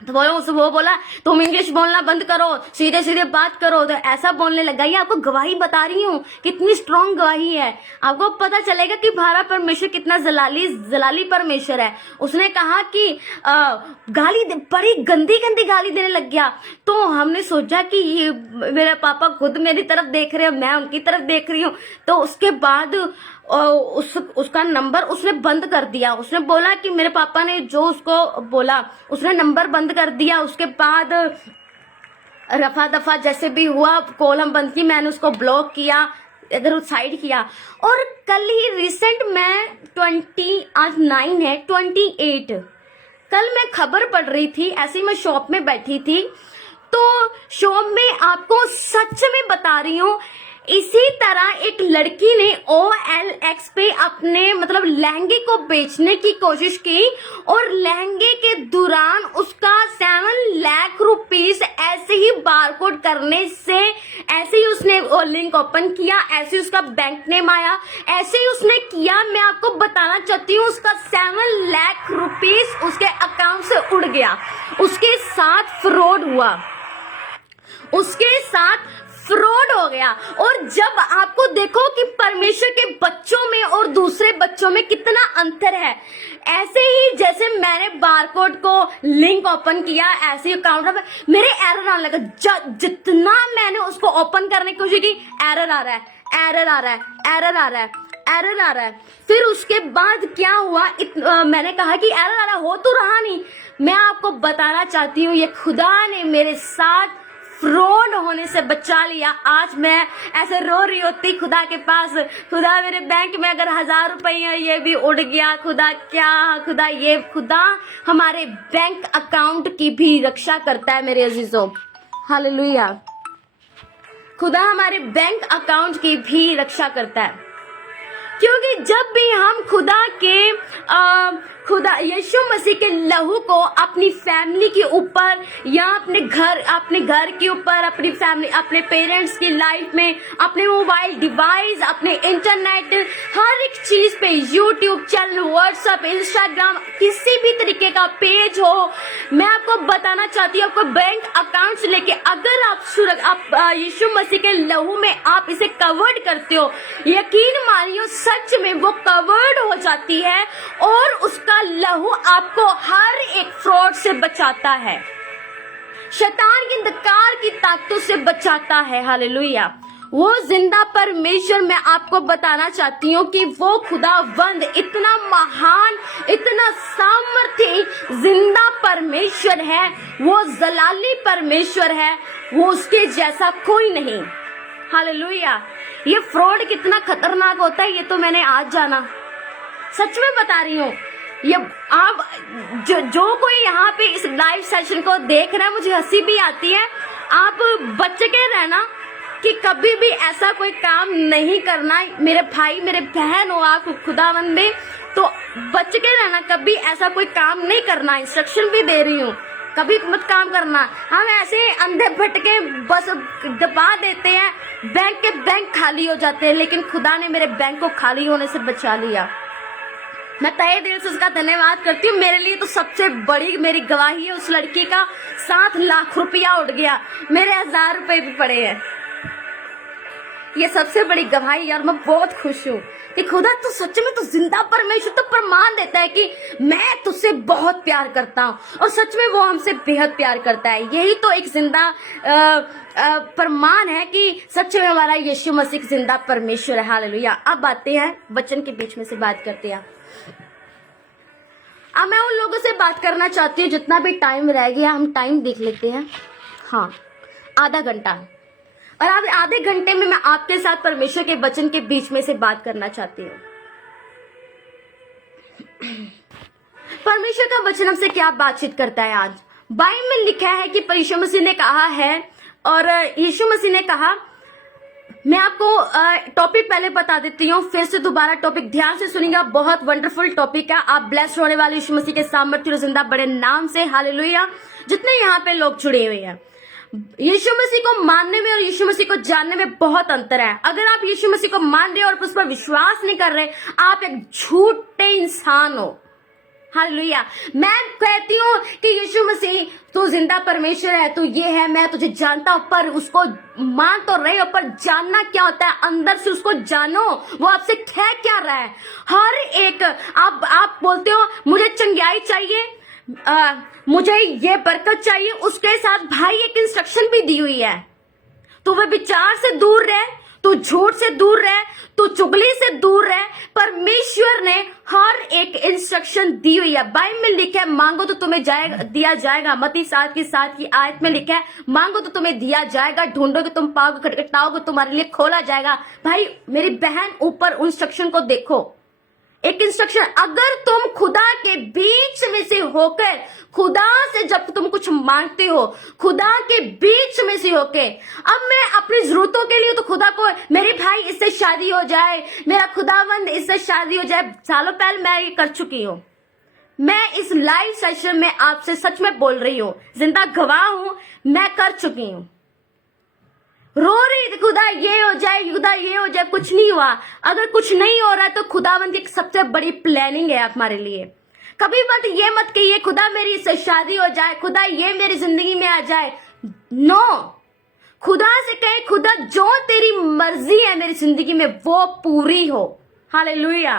तो वो बोला तुम इंग्लिश बोलना बंद करो, सीधे सीधे बात करो। तो ऐसा बोलने लगा। ये आपको गवाही बता रही हूँ, कितनी स्ट्रांग गवाही है, आपको पता चलेगा कि हमारा परमेश्वर कितना जलाली परमेश्वर है। उसने कहा कि गाली, बड़ी गंदी गंदी गाली देने लग गया। तो हमने सोचा कि ये मेरे पापा खुद मेरी तरफ देख रहे हैं, मैं उनकी तरफ देख रही हूँ। तो उसके बाद उसका नंबर उसने बंद कर दिया। उसने बोला कि मेरे पापा ने जो उसको बोला, उसने नंबर बंद कर दिया। उसके बाद रफा दफा जैसे भी हुआ, कॉलम बंद की, मैंने उसको ब्लॉक किया, इधर साइड किया। और कल ही रिसेंट मैं आज 9 है, 28 कल मैं खबर पढ़ रही थी, ऐसे ही मैं शॉप में बैठी थी, तो शो में आपको सच में बता रही हूँ, इसी तरह एक लड़की ने OLX पे अपने मतलब लहंगे को बेचने की कोशिश की और लहंगे के दौरान उसका 7 लाख रुपीस ऐसे ही बारकोड करने से, ऐसे ही उसने वो लिंक ओपन किया, ऐसे ही उसका बैंक नेम आया, ऐसे ही उसने किया। मैं आपको बताना चाहती हूँ उसका 7 लाख रुपीस उसके अकाउंट से उड़ गया। उसके साथ फ्रॉड हुआ, उसके साथ फ्रॉड हो गया। और जब आपको देखो कि परमेश्वर के बच्चों में और दूसरे बच्चों में कितना अंतर है, ऐसे ही जैसे मैंने बारकोड को लिंक ओपन किया, ऐसे ही अकाउंट मेरे एरर आने लगा। जितना मैंने उसको ओपन करने की कोशिश की, एरर आ रहा है, एरर आ रहा है, एरर आ रहा है, एरर आ रहा है। फिर उसके बाद क्या हुआ, मैंने कहा कि एरर आ रहा, हो तो रहा नहीं। मैं आपको बताना चाहती हूँ, ये खुदा ने मेरे साथ फ्रॉड होने से बचा लिया। आज मैं ऐसे रो रही होती खुदा के पास, खुदा मेरे बैंक में अगर 1000 रुपये ये भी उड़ गया, खुदा क्या, खुदा ये, खुदा हमारे बैंक अकाउंट की भी रक्षा करता है मेरे अजीजों, हालेलुया। खुदा हमारे बैंक अकाउंट की भी रक्षा करता है, क्योंकि जब भी हम खुदा यीशु मसीह के लहू को अपनी फैमिली के ऊपर या अपने घर के ऊपर, अपनी फैमिली, अपने पेरेंट्स की लाइफ में, अपने मोबाइल डिवाइस, अपने इंटरनेट, हर एक चीज पे, यूट्यूब चैनल, व्हाट्सएप, इंस्टाग्राम, किसी भी तरीके का पेज हो, मैं आपको बताना चाहती हूँ, आपको बैंक अकाउंट से लेके अगर आप यीशु मसीह के लहू में आप इसे कवर्ड करते हो, यकीन मानियो सच में वो कवर्ड हो जाती है और उसका लहू आपको हर एक फ्रॉड से बचाता है, शैतान की अंधकार की ताकतों से बचाता है, हालेलुया। वो जिंदा परमेश्वर, मैं आपको बताना चाहती हूँ कि वो खुदावंद इतना महान, इतना सामर्थी जिंदा परमेश्वर है, वो जलाली परमेश्वर है, वो उसके जैसा कोई नहीं, हालेलुया। ये फ्रॉड कितना खतरनाक होता है ये तो मैंने आज जाना, सच में बता रही हूँ। ये आप जो कोई यहाँ पे इस लाइव सेशन को देख रहा है, मुझे हंसी भी आती है, आप बच के रहना कि कभी भी ऐसा कोई काम नहीं करना। मेरे भाई मेरे बहन हो आप खुदावंद में, तो बच के रहना, कभी ऐसा कोई काम नहीं करना। इंस्ट्रक्शन भी दे रही हूँ, कभी मत काम करना। हम ऐसे अंधे भटके बस दबा देते हैं, बैंक के बैंक खाली हो जाते हैं, लेकिन खुदा ने मेरे बैंक को खाली होने से बचा लिया। मैं तहे दिल से उसका धन्यवाद करती हूँ। मेरे लिए तो सबसे बड़ी मेरी गवाही है उस लड़की का 7 लाख रुपया उड़ गया, मेरे 1000 रुपए भी पड़े हैं। ये सबसे बड़ी गवाही यार, मैं बहुत खुश हूँ कि खुदा तो सच में तो जिंदा परमेश्वर तो प्रमाण देता है कि मैं तुझसे बहुत प्यार करता हूँ, और सच में वो हमसे बेहद प्यार करता है। यही तो एक जिंदा प्रमाण है कि सच में हमारा यीशु मसीह जिंदा परमेश्वर है, हालेलुया। अब आते हैं वचन के बीच में से बात करते हैं। अब मैं उन लोगों से बात करना चाहती हूँ, जितना भी टाइम रह गया हम टाइम देख लेते हैं, हाँ आधा घंटा, और अब आधे घंटे में मैं आपके साथ परमेश्वर के वचन के बीच में से बात करना चाहती हूँ। परमेश्वर का वचन हमसे क्या बातचीत करता है आज। बाइबल में लिखा है कि यीशु मसीह ने कहा है, और यीशु मसीह ने कहा, मैं आपको टॉपिक पहले बता देती हूँ, फिर से दोबारा टॉपिक ध्यान से सुनिएगा, बहुत वंडरफुल टॉपिक है। आप ब्लेस्ड होने वाले यीशु मसीह के सामर्थ्य और जिंदा बड़े नाम से, हालेलुया। जितने यहाँ पे लोग जुड़े हुए हैं, यीशु मसीह को मानने में और यीशु मसीह को जानने में बहुत अंतर है। अगर आप यीशु मसीह को मान रहे हो और उस पर विश्वास नहीं कर रहे, आप एक झूठे इंसान हो, हालेलुया। मैं कहती हूँ कि यीशु मसीह तू जिंदा परमेश्वर है, तू ये है, मैं तुझे जानता हूँ, पर उसको मान तो रहे हो, पर जानना क्या होता है, अंदर से उसको जानो, वो आपसे कह क्या रहा है। हर एक आप बोलते हो मुझे चंगाई चाहिए, मुझे ये बरकत चाहिए, उसके साथ भाई एक इंस्ट्रक्शन भी दी हुई है, तो वह विचार से दूर रहे, तू झूठ से दूर रहे, तू चुगली से दूर रहे। परमेश्वर ने हर एक इंस्ट्रक्शन दी हुई है। बाइबल में लिखा है मांगो तो तुम्हें दिया जाएगा। मत्ती 7:7 की आयत में लिखा है मांगो तो तुम्हें दिया जाएगा, ढूंढोगे तुम पाओगे, खटखटाओगे तुम्हारे लिए खोला जाएगा। भाई मेरी बहन, ऊपर इंस्ट्रक्शन को देखो, एक इंस्ट्रक्शन, अगर तुम खुदा के बीच में से होकर, खुदा से जब तुम कुछ मांगते हो, खुदा के बीच में से होके, अब मैं अपनी जरूरतों के लिए तो खुदा को, मेरे भाई इससे शादी हो जाए, मेरा खुदावंद इससे शादी हो जाए, सालों पहले मैं ये कर चुकी हूँ। मैं इस लाइव सेशन में आपसे सच में बोल रही हूँ, जिंदा गवाह हूं, मैं कर चुकी हूँ। रो रही थी, खुदा ये हो जाए, खुदा ये हो जाए, कुछ नहीं हुआ। अगर कुछ नहीं हो रहा है तो खुदावंद की सबसे बड़ी प्लानिंग है हमारे लिए। कभी मत कहिए खुदा मेरी इससे शादी हो जाए, खुदा ये मेरी जिंदगी में आ जाए। नो, खुदा से कहे खुदा जो तेरी मर्जी है मेरी जिंदगी में वो पूरी हो। हालेलुया।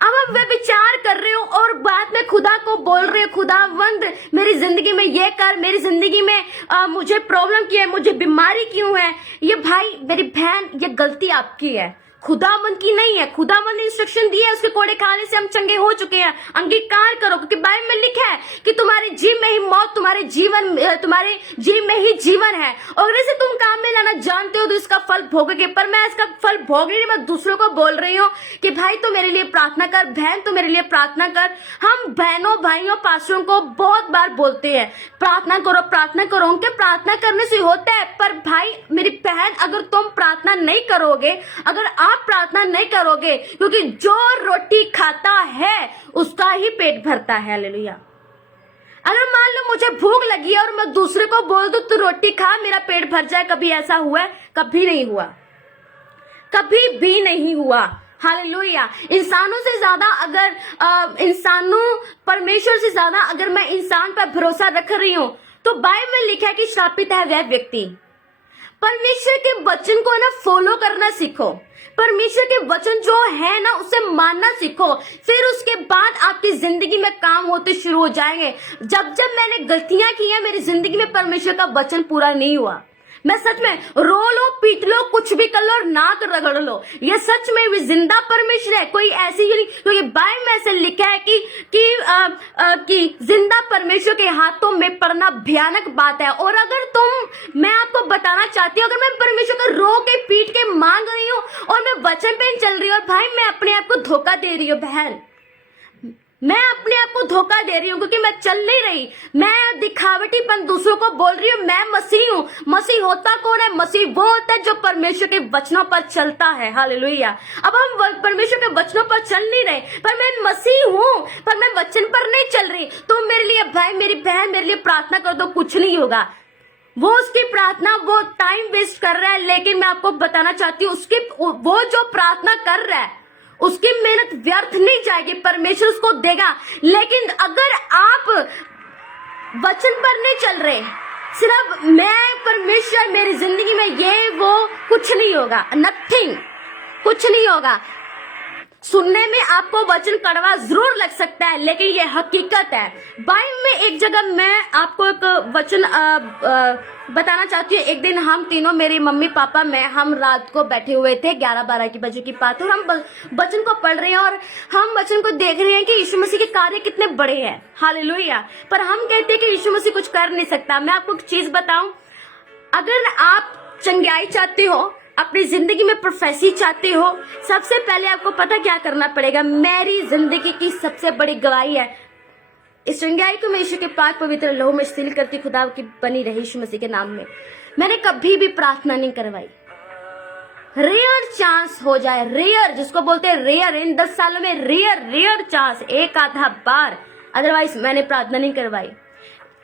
अब आप वे विचार कर रहे हो और बाद में खुदा को बोल रहे हो, खुदावंद मेरी जिंदगी में ये कर, मेरी जिंदगी में मुझे प्रॉब्लम क्यों है, मुझे बीमारी क्यों है। ये भाई मेरी बहन, ये गलती आपकी है, खुदावंद की नहीं है। खुदावंद ने इंस्ट्रक्शन दी है, उसके कोड़े खाने से हम चंगे हो चुके हैं। अंगीकार करो, क्योंकि बाइबल में लिखा है कि तुम्हारे जीव में ही मौत, तुम्हारे जीव में ही जीवन है। और इसे तुम काम में लाना जानते हो तो इसका फल भोगोगे। पर मैं इसका फल भोग नहीं, मैं दूसरों को बोल रही हूँ कि भाई तू मेरे लिए प्रार्थना कर, बहन तू मेरे लिए प्रार्थना कर। हम बहनों भाइयों पास्टरों को बहुत बार बोलते हैं प्रार्थना करो, प्रार्थना करो। उनके प्रार्थना करने से होता है, पर भाई मेरी बहन अगर तुम प्रार्थना नहीं करोगे, अगर आप प्रार्थना नहीं करोगे, क्योंकि जो रोटी खाता है उसका ही पेट भरता है। हालेलुया। अगर मान लो मुझे भूख लगी है और मैं दूसरे को बोल दूं तू रोटी खा मेरा पेट भर जाए, कभी ऐसा हुआ है? कभी नहीं हुआ, कभी भी नहीं हुआ। हालेलुया। इंसानों से ज्यादा अगर परमेश्वर से ज्यादा अगर मैं इंसान पर भरोसा रख रही हूं तो बाइबल में लिखा है कि श्रापित है वह व्यक्ति। परमेश्वर के वचन को ना फॉलो करना सीखो, परमेश्वर के वचन जो है ना उसे मानना सीखो, फिर उसके बाद आपकी जिंदगी में काम होते शुरू हो जाएंगे। जब मैंने गलतियां की हैं मेरी जिंदगी में परमेश्वर का वचन पूरा नहीं हुआ। मैं सच में रो लो, पीट लो, कुछ भी कर लो और नाक रगड़ लो, ये सच में भी जिंदा परमेश्वर है, कोई ऐसी ही नहीं। क्योंकि बाइबल में ऐसे लिखा है कि जिंदा परमेश्वर के हाथों में पड़ना भयानक बात है। और अगर मैं आपको बताना चाहती हूँ, अगर मैं परमेश्वर को रो के पीट के मांग रही हूँ और मैं वचन पे चल रही हूँ, और भाई मैं अपने आप को धोखा दे रही हूँ बहन, मैं अपने आप को धोखा दे रही हूँ, क्योंकि मैं चल नहीं रही। मैं दिखावटीपन दूसरों को बोल रही हूँ मैं मसीह हूँ। मसीह होता कौन है? मसीह वो होता है जो परमेश्वर के वचनों पर चलता है। हालेलुया। अब हम परमेश्वर के वचनों पर चल नहीं रहे, पर मैं मसीह हूँ, पर मैं वचन पर नहीं चल रही। तो मेरे लिए भाई मेरी बहन मेरे लिए प्रार्थना कर दो, कुछ नहीं होगा। वो उसकी प्रार्थना वो टाइम वेस्ट कर रहा है, लेकिन मैं आपको बताना चाहती हूँ वो जो प्रार्थना कर रहा है उसकी मेहनत व्यर्थ नहीं जाएगी, परमेश्वर उसको देगा। लेकिन अगर आप वचन पर नहीं चल रहे, सिर्फ मैं परमेश्वर मेरी जिंदगी में ये वो, कुछ नहीं होगा, नथिंग, कुछ नहीं होगा। सुनने में आपको वचन कड़वा जरूर लग सकता है, लेकिन ये हकीकत है। बाइबल में एक जगह मैं आपको एक वचन बताना चाहती हूँ। एक दिन हम तीनों, मेरी मम्मी पापा मैं, हम रात को बैठे हुए थे, 11-12 बजे की बात, और हम वचन को पढ़ रहे हैं और हम वचन को देख रहे हैं कि यीशु मसीह के कार्य कितने बड़े हैं। हालेलुया। पर हम कहते हैं कि यीशु मसीह कुछ कर नहीं सकता। मैं आपको एक चीज बताऊं, अगर आप चंगाई चाहते हो, अपनी जिंदगी में प्रोफेसी चाहते हो, सबसे पहले आपको पता क्या करना पड़ेगा। मेरी जिंदगी की सबसे बड़ी गवाही है, इस चंगाई को मैं यीशु के पाक पवित्र लहू में सील करती खुदा की बनी रही यीशु मसीह के नाम में। मैंने कभी भी प्रार्थना नहीं करवाई। रेयर चांस हो जाए, रेयर जिसको बोलते हैं रेयर, इन 10 सालों में रेयर चांस, एक आधा बार, अदरवाइज मैंने प्रार्थना नहीं करवाई।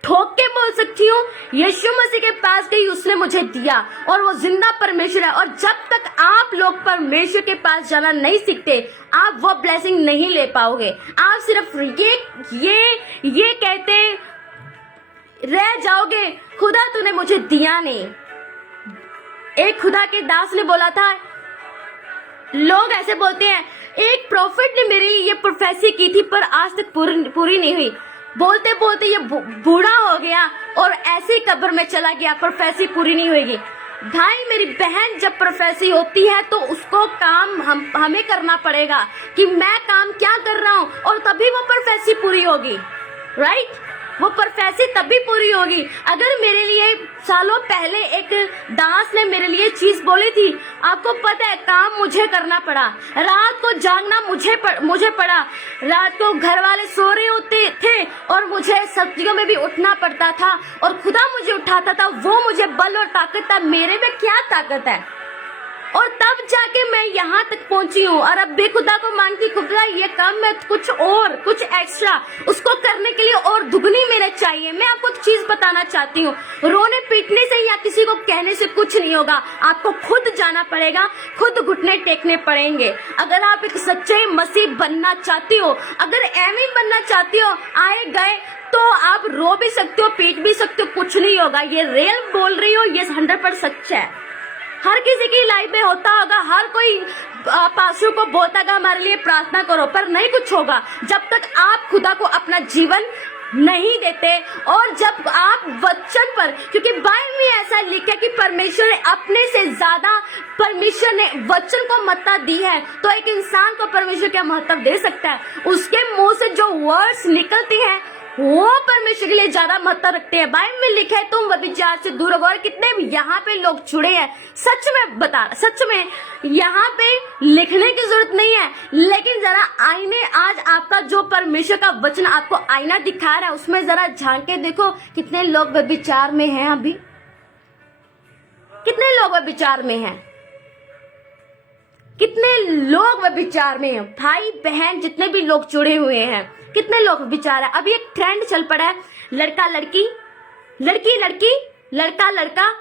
ठोक के बोल सकती हूँ, यीशु मसीह के पास गई, उसने मुझे दिया, और वो जिंदा परमेश्वर है। और जब तक आप लोग परमेश्वर के पास जाना नहीं सीखते, आप वो ब्लेसिंग नहीं ले पाओगे। आप सिर्फ ये कहते रह जाओगे, खुदा तूने मुझे दिया नहीं। एक खुदा के दास ने बोला था, लोग ऐसे बोलते हैं, एक प्रॉफिट ने मेरे लिए ये प्रोफेसी की थी पर आज तक पूरी नहीं हुई। बोलते बोलते ये बूढ़ा हो गया और ऐसी कब्र में चला गया, प्रोफेसी पूरी नहीं होगी। भाई मेरी बहन, जब प्रोफेसी होती है तो उसको काम हमें करना पड़ेगा कि मैं काम क्या कर रहा हूँ, और तभी वो प्रोफेसी पूरी होगी। राइट? वो प्रोफेसी तभी पूरी होगी अगर मेरे लिए सालों पहले एक दास ने मेरे लिए चीज बोली थी। आपको पता है, काम मुझे करना पड़ा, रात को जागना मुझे पड़ा, रात को घर वाले सो रहे होते थे और मुझे सब्जियों में भी उठना पड़ता था और खुदा मुझे उठाता था। वो मुझे बल और ताकत था। मेरे में क्या ताकत है? और तब जाके मैं यहाँ तक पहुंची हूँ। और अब भी खुदा को मांगती, खुदा ये काम मैं कुछ एक्स्ट्रा उसको करने के लिए और दुगनी मेरे चाहिए। मैं आपको एक चीज बताना चाहती हूँ, रोने पीटने से या किसी को कहने से कुछ नहीं होगा। आपको खुद जाना पड़ेगा, खुद घुटने टेकने पड़ेंगे। अगर आप एक सच्चे मसीह बनना चाहती हो, अगर एमी बनना चाहती हो, आए गए तो आप रो भी सकते हो, पीट भी सकते हो, कुछ नहीं होगा। ये रियल बोल रही हो, ये 100% सच है। हर किसी की लाइफ में होता होगा, हर कोई पास्टर को बोलता होगा हमारे लिए प्रार्थना करो, पर नहीं कुछ होगा जब तक आप खुदा को अपना जीवन नहीं देते। और जब आप वचन पर, क्योंकि बाइबल में ऐसा लिखा कि परमेश्वर ने अपने से ज्यादा परमेश्वर ने वचन को महत्ता दी है, तो एक इंसान को परमेश्वर क्या महत्व दे सकता है? उसके मुंह से जो वर्ड्स निकलती हैं वो परमेश्वर के लिए ज्यादा महत्व रखते हैं। बाइबल में लिखा है तुम व्यभिचार से दूर रहो। और कितने यहाँ पे लोग छुड़े हैं, सच में यहाँ पे लिखने की जरूरत नहीं है, लेकिन जरा आईने, आज आपका जो परमेश्वर का वचन आपको आईना दिखा रहा है, उसमें जरा झांक के देखो कितने लोग व्यभिचार में हैं। अभी कितने लोग व्यभिचार में हैं, कितने लोग व्यभिचार में हैं। भाई बहन जितने भी लोग जुड़े हुए हैं, कितने लोग विचार है। अभी एक ट्रेंड चल पड़ा है, लड़का लड़की, लड़की लड़की, लड़का लड़का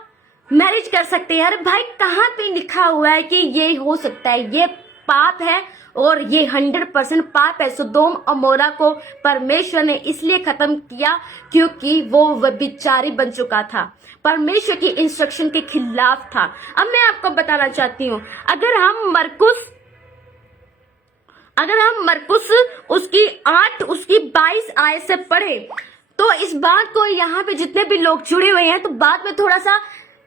मैरिज कर सकते हैं। अरे भाई कहाँ पे लिखा हुआ है कि ये हो सकता है? ये पाप है और ये 100% पाप है। सदोम और अमोरा को परमेश्वर ने इसलिए खत्म किया क्योंकि वो व्यभिचारी बन चुका था, परमेश्वर की इंस्ट्रक्शन के खिलाफ था। अब मैं आपको बताना चाहती हूँ, अगर हम मरकुस उसकी 8 उसकी 22 आयत से पढ़े तो इस बात को, यहाँ पे जितने भी लोग जुड़े हुए हैं, तो बाद में थोड़ा सा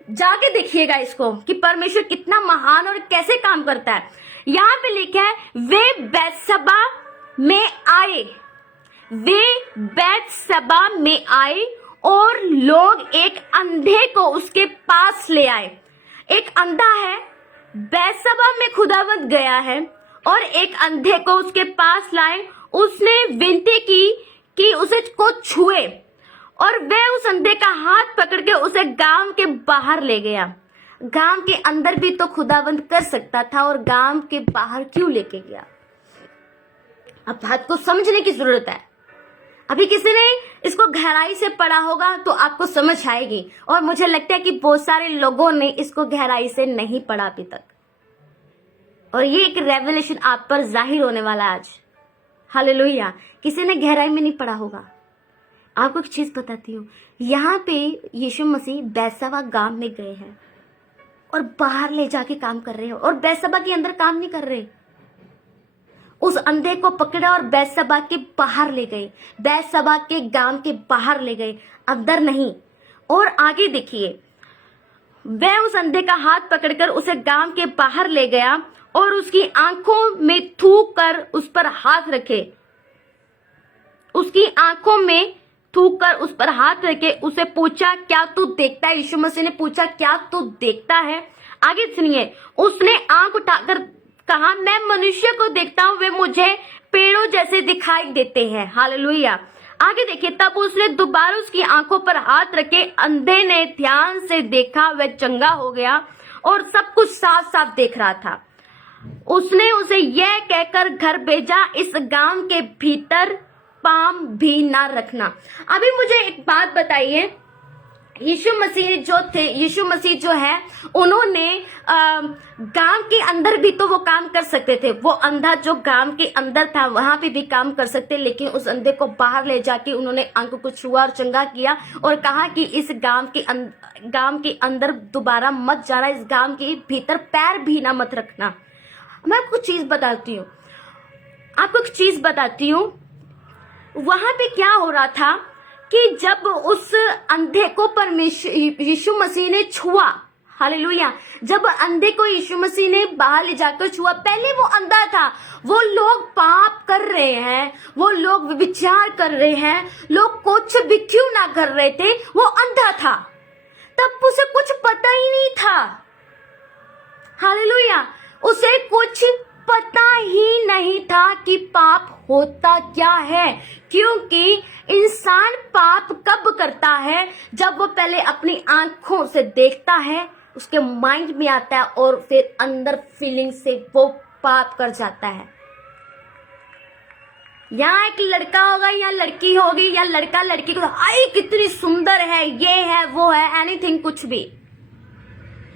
जाके देखिएगा इसको कि परमेश्वर कितना महान और कैसे काम करता है। यहाँ पे लिखा है वे बैतसबा में आए और लोग एक अंधे को उसके पास ले आए। एक अंधा है, बैतसबा में खुदावंद गया है और एक अंधे को उसके पास लाए। उसने विनती की कि उसे को छुए और वह उस अंधे का हाथ पकड़ के उसे गांव के बाहर ले गया। गांव के अंदर भी तो खुदावंद कर सकता था, और गांव के बाहर क्यों लेके गया? अब बात को समझने की जरूरत है। अभी किसी ने इसको गहराई से पढ़ा होगा तो आपको समझ आएगी, और मुझे लगता है कि बहुत सारे लोगों ने इसको गहराई से नहीं पढ़ा अभी तक, और ये एक रेवलेशन आप पर जाहिर होने वाला है आज। हालेलुया। किसी ने गहराई में नहीं पढ़ा होगा। आपको एक चीज बताती हूँ, यहाँ पे यीशु मसीह बैतसबा गांव में गए हैं और बाहर ले जाके काम कर रहे हैं, और बैतसबा के अंदर काम नहीं कर रहे। उस अंधे को पकड़ा और बैतसबा के बाहर ले गए, बैतसबा के गांव के बाहर ले गए, अंदर नहीं। और आगे देखिए, वह उस अंधे का हाथ पकड़कर उसे गांव के बाहर ले गया और उसकी आंखों में थूक कर उस पर हाथ रखे। उसकी आंखों में थूक कर उस पर हाथ रखे, उसे पूछा क्या तू देखता है? यीशु मसीह ने पूछा क्या तू देखता है? आगे सुनिए, उसने आंख उठाकर कहा मैं मनुष्य को देखता हूँ, वे मुझे पेड़ों जैसे दिखाई देते हैं। हालेलुया। आगे देखिए, तब उसने दोबारा उसकी आंखों पर हाथ रखे, अंधे ने ध्यान से देखा, वह चंगा हो गया और सब कुछ साफ साफ देख रहा था। उसने उसे यह कहकर घर भेजा, इस गांव के भीतर पाम भी ना रखना। अभी मुझे एक बात बताइए, यीशु मसीह जो है उन्होंने गांव के अंदर भी तो वो काम कर सकते थे। वो अंधा जो गांव के अंदर था वहां पे भी काम कर सकते, लेकिन उस अंधे को बाहर ले जाके उन्होंने आंख को छुआ और चंगा किया और कहा कि इस गांव के अंदर दोबारा मत जाना, इस गांव के भीतर पैर भी ना मत रखना। मैं आपको एक चीज बताती हूँ, वहां पे क्या हो रहा था कि जब उस अंधे को परमेश्वर यीशु मसीह ने छुआ, हालेलुया। जब अंधे को यीशु मसीह ने बाहर ले जाकर छुआ, पहले वो अंधा था, वो लोग पाप कर रहे हैं, वो लोग विचार कर रहे हैं, लोग कुछ भी क्यों ना कर रहे थे, वो अंधा था, तब उसे कुछ पता ही नहीं था। हालेलुया। उसे कुछ पता ही नहीं था कि पाप होता क्या है, क्योंकि इंसान पाप कब करता है, जब वो पहले अपनी आंखों से देखता है, उसके माइंड में आता है और फिर अंदर फीलिंग से वो पाप कर जाता है। यहाँ एक लड़का होगा या लड़की होगी, या लड़का लड़की को, आई कितनी सुंदर है, ये है वो है, एनीथिंग, कुछ भी।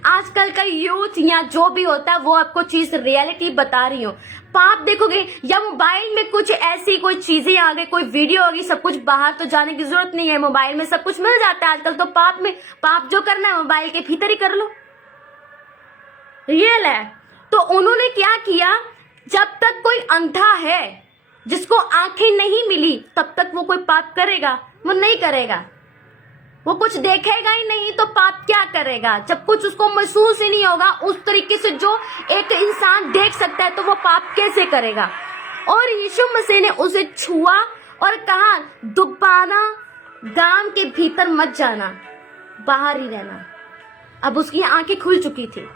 आजकल का यूथ या जो भी होता है वो आपको चीज रियलिटी बता रही हूँ। पाप देखोगे या मोबाइल में कुछ ऐसी कोई चीजें आ गई, कोई वीडियो होगी, सब कुछ बाहर तो जाने की जरूरत नहीं है, मोबाइल में सब कुछ मिल जाता है आजकल। तो पाप जो करना है मोबाइल के भीतर ही कर लो, रियल है। तो उन्होंने क्या किया, जब तक कोई अंधा है जिसको आंखें नहीं मिली, तब तक वो कोई पाप करेगा? वो नहीं करेगा, वो कुछ देखेगा ही नहीं, तो पाप क्या करेगा? जब कुछ उसको महसूस ही नहीं होगा उस तरीके से जो एक इंसान देख सकता है, तो वो पाप कैसे करेगा? और यीशु मसीह ने उसे छुआ और कहा, दोबारा गांव के भीतर मत जाना, बाहर ही रहना। अब उसकी आंखें खुल चुकी थी,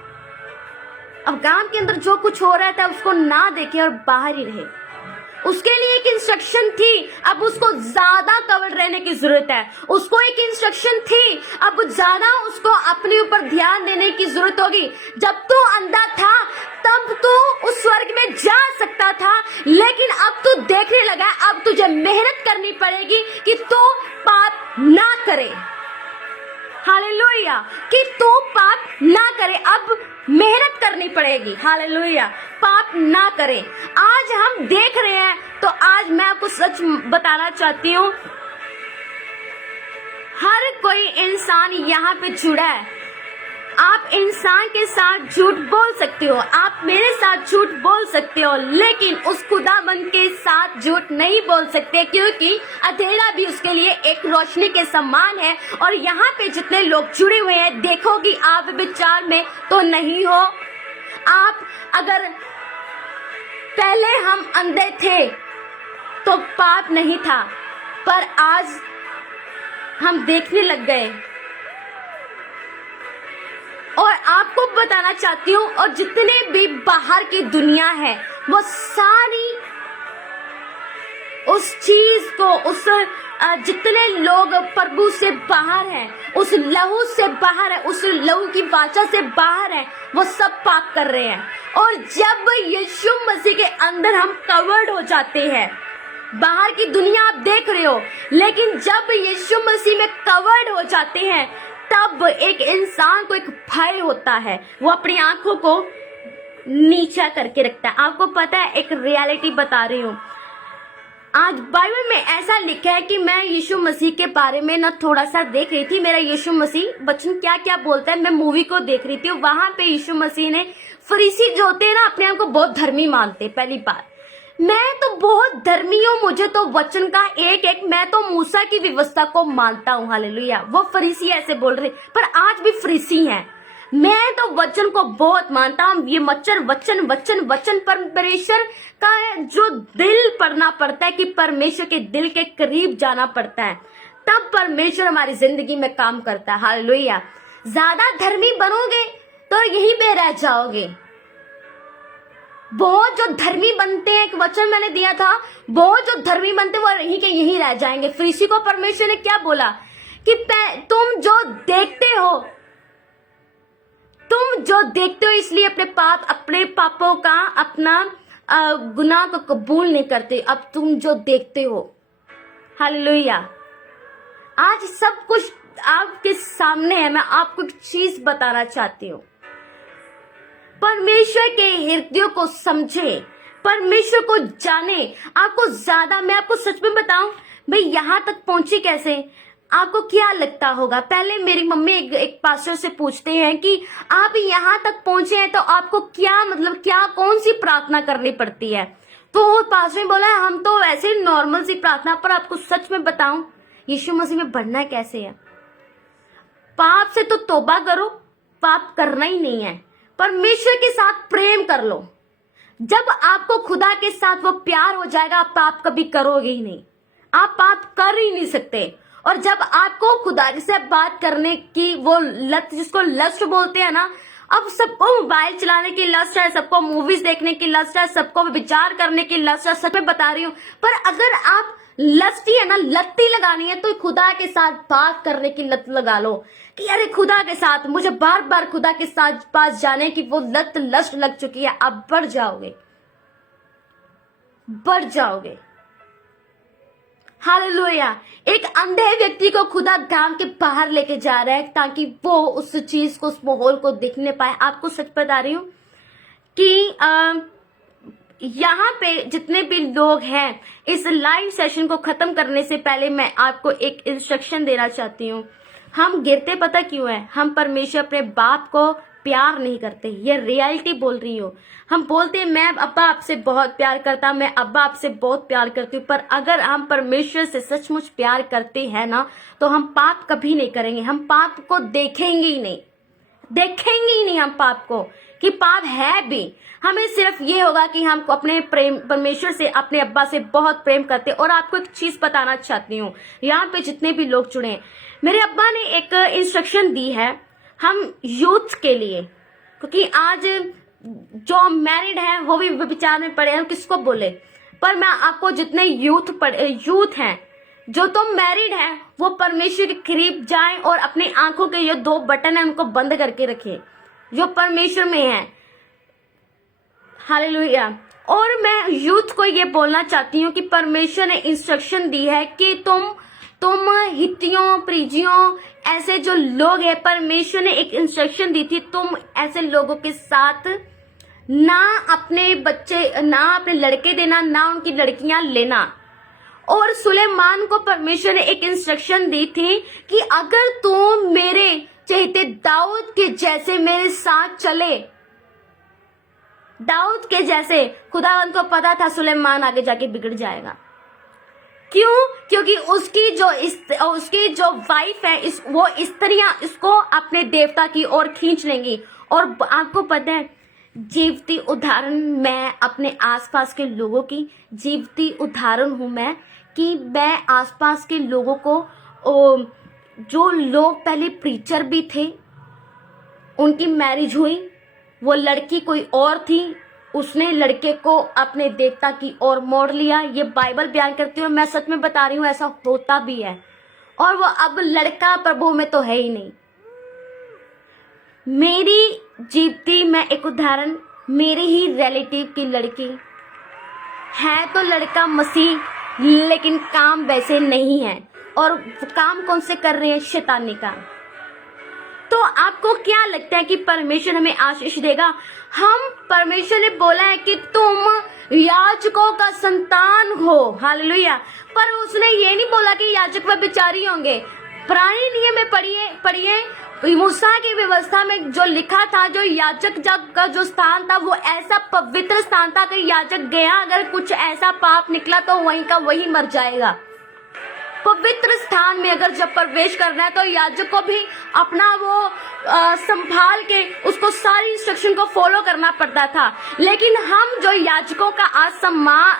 अब गांव के अंदर जो कुछ हो रहा था उसको ना देखे और बाहर ही रहे। उसके लिए एक इंस्ट्रक्शन थी, अब उसको ज्यादा कवर रहने की जरूरत है। उसको एक इंस्ट्रक्शन थी, अब ज्यादा उसको अपने ऊपर ध्यान देने की जरूरत होगी। जब तू अंधा था तब तू उस स्वर्ग में जा सकता था, लेकिन अब तू देखने लगा, अब तुझे मेहनत करनी पड़ेगी कि तू पाप ना करे। हालेलुया, कि तू पाप ना करे, अब मेहनत करनी पड़ेगी। हालेलुया, पाप ना करे। आज हम देख रहे हैं, तो आज मैं आपको सच बताना चाहती हूँ, हर कोई इंसान यहाँ पे जुड़ा है। आप इंसान के साथ झूठ बोल सकते हो, आप मेरे साथ झूठ बोल सकते हो, लेकिन उस खुदाबंद के साथ झूठ नहीं बोल सकते, क्योंकि अंधेरा भी उसके लिए एक रोशनी के समान है। और यहाँ पे जितने लोग जुड़े हुए हैं, देखो कि आप विचार में तो नहीं हो। आप अगर पहले हम अंधे थे तो पाप नहीं था, पर आज हम देखने लग गए। और आपको बताना चाहती हूँ, और जितने भी बाहर की दुनिया है, वो सारी उस चीज को, उस जितने लोग प्रभु से बाहर हैं, उस लहू से बाहर है, उस लहू की वाचा से बाहर है, वो सब पाप कर रहे हैं। और जब यीशु मसीह के अंदर हम कवर्ड हो जाते हैं, बाहर की दुनिया आप देख रहे हो, लेकिन जब यीशु मसीह में कवर्ड हो जाते हैं, तब एक इंसान को एक भय होता है, वो अपनी आंखों को नीचा करके रखता है। आपको पता है, एक रियलिटी बता रही हूँ, आज बाइबल में ऐसा लिखा है कि मैं यीशु मसीह के बारे में ना थोड़ा सा देख रही थी, मेरा यीशु मसीह वचन क्या क्या बोलता है, मैं मूवी को देख रही थी। वहां पे यीशु मसीह ने, फरीसी जो होते हैं ना, अपने आप को बहुत धर्मी मानते। पहली बात, मैं तो बहुत धर्मी हूँ, मुझे तो वचन का एक एक, मैं तो मूसा की व्यवस्था को मानता हूँ। हालेलुया। वो फरीसी ऐसे बोल रहे, पर आज भी फरीसी हैं। मैं तो वचन को बहुत मानता हूँ, ये वचन वचन वचन वचन परमेश्वर का है, जो दिल पढ़ना पड़ता है, कि परमेश्वर के दिल के करीब जाना पड़ता है, तब परमेश्वर हमारी जिंदगी में काम करता है। हालेलुया। ज्यादा धर्मी बनोगे तो यहीं पे रह जाओगे। बहुत जो धर्मी बनते हैं, एक वचन मैंने दिया था, बहुत जो धर्मी बनते हैं वो यहीं के यहीं रह जाएंगे। फरीसी को परमेश्वर ने क्या बोला कि तुम जो देखते हो इसलिए अपने पापों का, अपना गुनाह को कबूल नहीं करते, अब तुम जो देखते हो। हालेलुया। आज सब कुछ आपके सामने है, मैं आपको एक चीज बताना चाहती हूँ, परमेश्वर के हृदय को समझे, परमेश्वर को जाने। आपको ज्यादा, मैं आपको सच में बताऊं, भाई यहाँ तक पहुंची कैसे, आपको क्या लगता होगा? पहले मेरी मम्मी एक पास्टर से पूछते हैं कि आप यहाँ तक पहुंचे हैं तो आपको क्या मतलब, क्या कौन सी प्रार्थना करनी पड़ती है? तो वो पास्टर ने बोला, हम तो ऐसे नॉर्मल सी प्रार्थना। पर आपको सच में बताऊं, यीशु मसीह में बढ़ना कैसे है? पाप से तो तौबा करो, पाप करना ही नहीं है। परमेश्वर के साथ प्रेम कर लो। जब आपको खुदा के साथ वो प्यार हो जाएगा, आप पाप कभी करोगे ही नहीं, आप पाप कर ही नहीं सकते। और जब आपको खुदा से बात करने की वो लत, जिसको लस्ट बोलते हैं ना, अब सबको मोबाइल चलाने की लस्ट है, सबको मूवीज देखने की लस्ट है, सबको विचार करने की लस्ट है, सच में बता रही हूँ। पर अगर आप लस्टी है ना, लत्ती लगानी है, तो खुदा के साथ बात करने की लत लगा लो कि अरे खुदा के साथ मुझे बार बार खुदा के साथ पास जाने की वो लत लस्ट लग चुकी है। आप बढ़ जाओगे, बढ़ जाओगे। हालेलुया। एक अंधे व्यक्ति को खुदा गांव के बाहर लेके जा रहा है ताकि वो उस चीज को, उस माहौल को देखने पाए। आपको सच बता रही हूं कि यहाँ पे जितने भी लोग हैं, इस लाइव सेशन को खत्म करने से पहले मैं आपको एक इंस्ट्रक्शन देना चाहती हूँ। हम गिरते पता क्यों है? हम परमेश्वर अपने बाप को प्यार नहीं करते। ये रियलिटी बोल रही हो। हम बोलते हैं मैं अब्बा आपसे बहुत प्यार करता, मैं अब्बा आपसे बहुत प्यार करती हूँ। पर अगर हम परमेश्वर से सचमुच प्यार करते हैं ना, तो हम पाप कभी नहीं करेंगे। हम पाप को देखेंगे ही नहीं, देखेंगे ही नहीं हम पाप को कि पाप है भी। हमें सिर्फ ये होगा कि हम अपने प्रेम, परमेश्वर से, अपने अब्बा से बहुत प्रेम करते। और आपको एक चीज बताना चाहती हूँ, यहाँ पे जितने भी लोग जुड़े हैं, मेरे अब्बा ने एक इंस्ट्रक्शन दी है हम यूथ के लिए, क्योंकि आज जो मैरिड हैं वो भी विचार में पड़े हैं, किसको बोले। पर मैं आपको जितने यूथ हैं, जो तो मैरिड हैं, वो परमेश्वर के करीब जाएं और अपनी आंखों के ये 2 बटन है उनको बंद करके रखें, जो परमेश्वर में है। हालेलुया। और मैं यूथ को ये बोलना चाहती हूँ कि परमेश्वर ने इंस्ट्रक्शन दी है कि तुम हितियों, प्रीजियों, ऐसे जो लोग हैं, परमेश्वर ने एक इंस्ट्रक्शन दी थी, तुम ऐसे लोगों के साथ ना अपने बच्चे, ना अपने लड़के देना, ना उनकी लड़कियां लेना। और सुलेमान को परमेश्वर ने एक इंस्ट्रक्शन दी थी कि अगर तुम मेरे चहेते दाऊद के जैसे मेरे साथ चले, दाऊद के जैसे, खुदावंद को पता था सुलेमान आगे जाके बिगड़ जाएगा। क्यों? क्योंकि उसकी जो वाइफ है, वो स्त्रियां इसको अपने देवता की ओर खींच लेंगी। और आपको पता है, जीवती उदाहरण मैं अपने आसपास के लोगों की जीवती उदाहरण हूं मैं, कि मैं आसपास के लोगों को, जो लोग पहले प्रीचर भी थे, उनकी मैरिज हुई, वो लड़की कोई और थी, उसने लड़के को अपने देवता की ओर मोड़ लिया। ये बाइबल बयान करती है, मैं सच में बता रही हूँ, ऐसा होता भी है। और वो अब लड़का प्रभु में तो है ही नहीं। मेरी जीवती, मैं एक उदाहरण, मेरी ही रिलेटिव की लड़की है, तो लड़का मसीह, लेकिन काम वैसे नहीं है। और काम कौन से कर रहे हैं? शैतानी काम। तो आपको क्या लगता है कि परमेश्वर हमें आशीष देगा? हम, परमेश्वर ने बोला है कि तुम याजकों का संतान हो। हालेलुया। पर उसने ये नहीं बोला कि याजक व्यभिचारी होंगे। पुराने नियम में पढ़िए, मूसा की व्यवस्था में जो लिखा था, जो याजक जग का जो स्थान था, वो ऐसा पवित्र स्थान था कि याजक गया, अगर कुछ ऐसा पाप निकला तो वहीं का वहीं मर जाएगा। पवित्र स्थान में अगर जब प्रवेश करना है तो याजक को भी अपना वो संभाल के उसको सारी इंस्ट्रक्शन को फॉलो करना पड़ता था। लेकिन हम जो याजकों का आज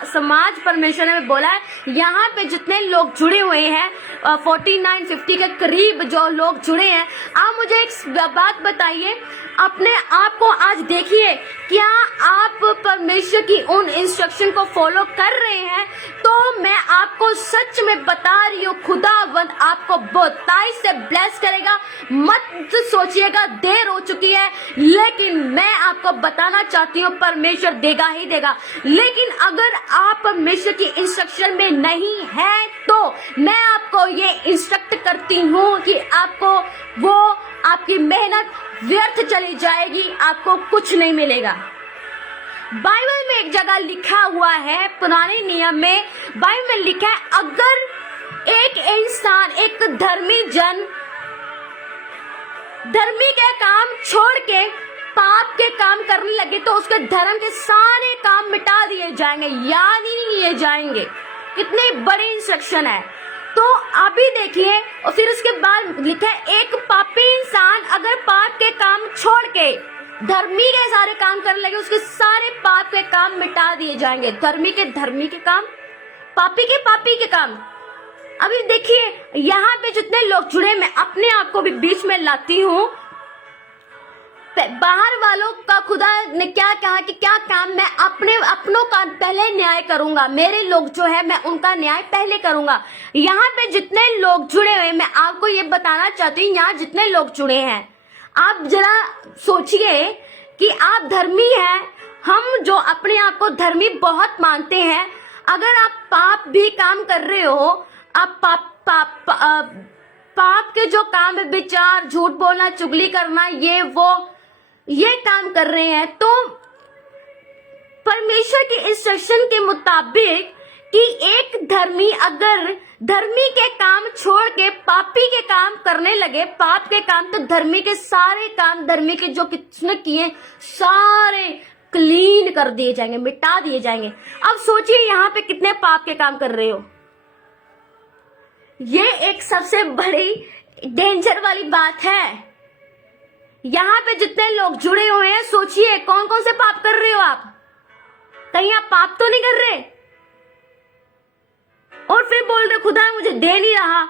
समाज परमेश्वर ने बोला है, यहाँ पे जितने लोग जुड़े हुए हैं, 49-50 के करीब जो लोग जुड़े हैं, आप मुझे एक बात बताइए, अपने आप को आज देखिए, क्या आप परमेश्वर की उन इंस्ट्रक्शन को फॉलो कर रहे हैं? तो मैं आपको सच में बता रही हूँ, खुदावंद आपको बहुतायत से ब्लेस करेगा। मत सोचिएगा देर हो चुकी है, लेकिन मैं आपको बताना चाहती हूँ, परमेश्वर देगा ही देगा। लेकिन अगर आप परमेश्वर की इंस्ट्रक्शन में नहीं है, तो मैं आपको ये इंस्ट्रक्ट करती हूँ कि आपको वो, आपकी मेहनत व्यर्थ चली जाएगी, आपको कुछ नहीं मिलेगा। बाइबल में एक जगह लिखा हुआ है, पुराने नियम में बाइबल में लिखा है, अगर एक इंसान, एक धर्मी जन धर्मी के काम छोड़ के पाप के काम करने लगे, तो उसके धर्म के सारे काम मिटा दिए जाएंगे, याद ही नहीं किए जाएंगे। कितनी बड़ी इंस्ट्रक्शन है। तो अभी देखिए, और फिर उसके बाद लिखा है एक पापी इंसान अगर पाप के काम छोड़ के धर्मी के सारे काम करने लगे, उसके सारे पाप के काम मिटा दिए जाएंगे। धर्मी के काम, पापी के काम। अभी देखिए यहाँ पे जितने लोग जुड़े, मैं अपने आप को भी बीच में लाती हूँ। बाहर वालों का खुदा ने क्या कहा कि क्या काम मैं अपनों का पहले न्याय करूंगा, मेरे लोग जो है मैं उनका न्याय पहले करूंगा। यहाँ पे जितने लोग जुड़े हुए, मैं आपको ये बताना चाहती हूँ, यहाँ जितने लोग जुड़े हैं, आप जरा सोचिए कि आप धर्मी हैं। हम जो अपने आप को धर्मी बहुत मानते हैं, अगर आप पाप भी काम कर रहे हो, आप पाप के जो काम है, विचार, झूठ बोलना, चुगली करना, ये काम कर रहे हैं, तो परमेश्वर के इंस्ट्रक्शन के मुताबिक कि एक धर्मी अगर धर्मी के काम छोड़ के पापी के काम करने लगे, पाप के काम, तो धर्मी के सारे काम, धर्मी के जो किसने किए, सारे क्लीन कर दिए जाएंगे, मिटा दिए जाएंगे। अब सोचिए यहाँ पे कितने पाप के काम कर रहे हो। ये एक सबसे बड़ी डेंजर वाली बात है। यहाँ पे जितने लोग जुड़े हुए हैं, सोचिए कौन कौन से पाप कर रहे हो आप। कहीं आप पाप तो नहीं कर रहे? और फिर बोल रहे खुदा मुझे दे नहीं रहा।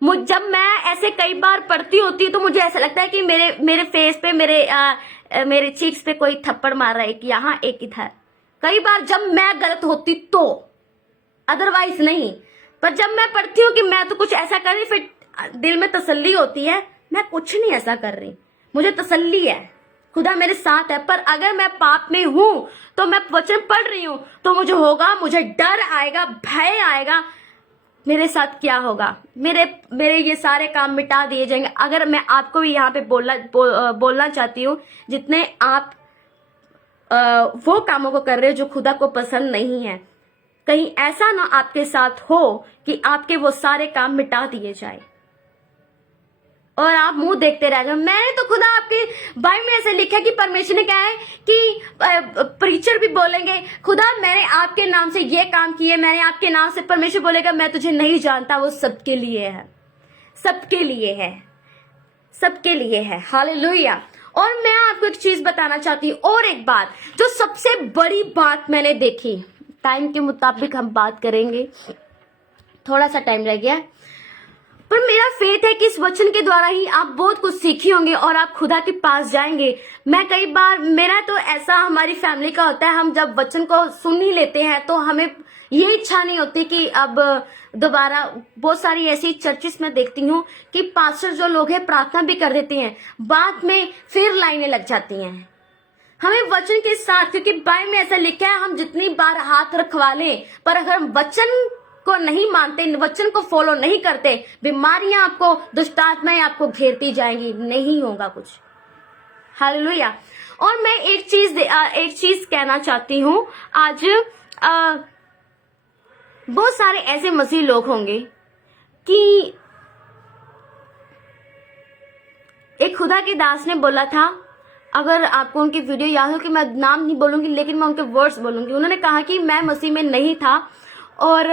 जब मैं ऐसे कई बार पढ़ती होती हूँ तो मुझे ऐसा लगता है कि मेरे फेस पे, मेरे चीक्स पे कोई थप्पड़ मार रहा है, कि यहाँ एक इधर। कई बार जब मैं गलत होती तो, अदरवाइज नहीं। पर जब मैं पढ़ती हूँ कि मैं तो कुछ ऐसा कर रही, फिर दिल में तसल्ली होती है, मैं कुछ नहीं ऐसा कर रही, मुझे तसल्ली है, खुदा मेरे साथ है। पर अगर मैं पाप में हूं तो मैं वचन पढ़ रही हूं तो मुझे डर आएगा, भय आएगा, मेरे साथ क्या होगा, मेरे ये सारे काम मिटा दिए जाएंगे। अगर मैं आपको भी यहाँ पे बोलना चाहती हूँ, जितने आप वो कामों को कर रहे हो जो खुदा को पसंद नहीं है, कहीं ऐसा ना आपके साथ हो कि आपके वो सारे काम मिटा दिए जाए और आप मुंह देखते रह जाओ। मैंने तो खुदा आपके बाइबल में ऐसे लिखा है कि परमेश्वर ने कहा है कि प्रीचर भी बोलेंगे खुदा मैंने आपके नाम से ये काम किए, मैंने आपके नाम से, परमेश्वर बोलेगा मैं तुझे नहीं जानता। वो सबके लिए है, सबके लिए है, सबके लिए है। हालेलुया। और मैं आपको एक चीज बताना चाहती हूँ, और एक बात जो सबसे बड़ी बात मैंने देखी, टाइम के मुताबिक हम बात करेंगे, थोड़ा सा टाइम रह गया, पर मेरा फेथ है कि इस वचन के द्वारा ही आप बहुत कुछ सीखी होंगे और आप खुदा के पास जाएंगे। मैं कई बार, मेरा तो ऐसा हमारी फैमिली का होता है, हम जब वचन को सुन ही लेते हैं तो हमें ये इच्छा नहीं होती कि अब दोबारा। बहुत सारी ऐसी चर्चिस में देखती हूँ कि पास्टर जो लोग हैं प्रार्थना भी कर देते हैं, बाद में फिर लाइनें लग जाती हैं। हमें वचन के साथ, क्योंकि बाइबल में ऐसा लिखा है हम जितनी बार हाथ रखवा लें, पर अगर हम वचन को नहीं मानते, वचन को फॉलो नहीं करते, बीमारियां आपको, दुष्टात्माएं आपको घेरती जाएंगी, नहीं होगा कुछ। हालेलुया। और मैं एक चीज कहना चाहती हूँ। आज बहुत सारे ऐसे मसीह लोग होंगे कि एक खुदा के दास ने बोला था, अगर आपको उनकी वीडियो याद हो, कि मैं नाम नहीं बोलूंगी लेकिन मैं उनके वर्ड्स बोलूंगी। उन्होंने कहा कि मैं मसीह में नहीं था और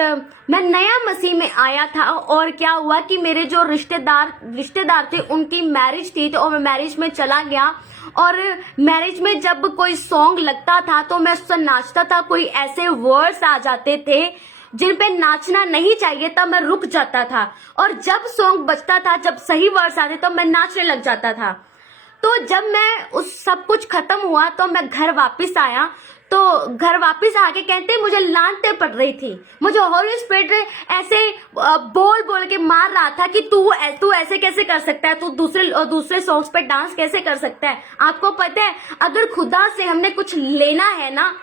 मैं नया मसीह में आया था, और क्या हुआ कि मेरे जो रिश्तेदार थे उनकी मैरिज थी, तो मैं मैरिज में चला गया, और मैरिज में जब कोई सॉन्ग लगता था तो मैं उससे नाचता था। कोई ऐसे वर्ड्स आ जाते थे जिन पे नाचना नहीं चाहिए, तब मैं रुक जाता था, और जब सॉन्ग बजता था, जब सही वर्ड्स आते तो मैं नाचने लग जाता था। तो जब मैं उस सब कुछ खत्म हुआ तो मैं घर वापस आया, तो घर वापस आके कहते मुझे लानते पड़ रही थी, मुझे हॉली स्पिरिट ऐसे बोल के मार रहा था कि तू ऐसे कैसे कर सकता है, तू दूसरे सॉन्ग्स पे डांस कैसे कर सकता है। आपको पता है, अगर खुदा से हमने कुछ लेना है ना,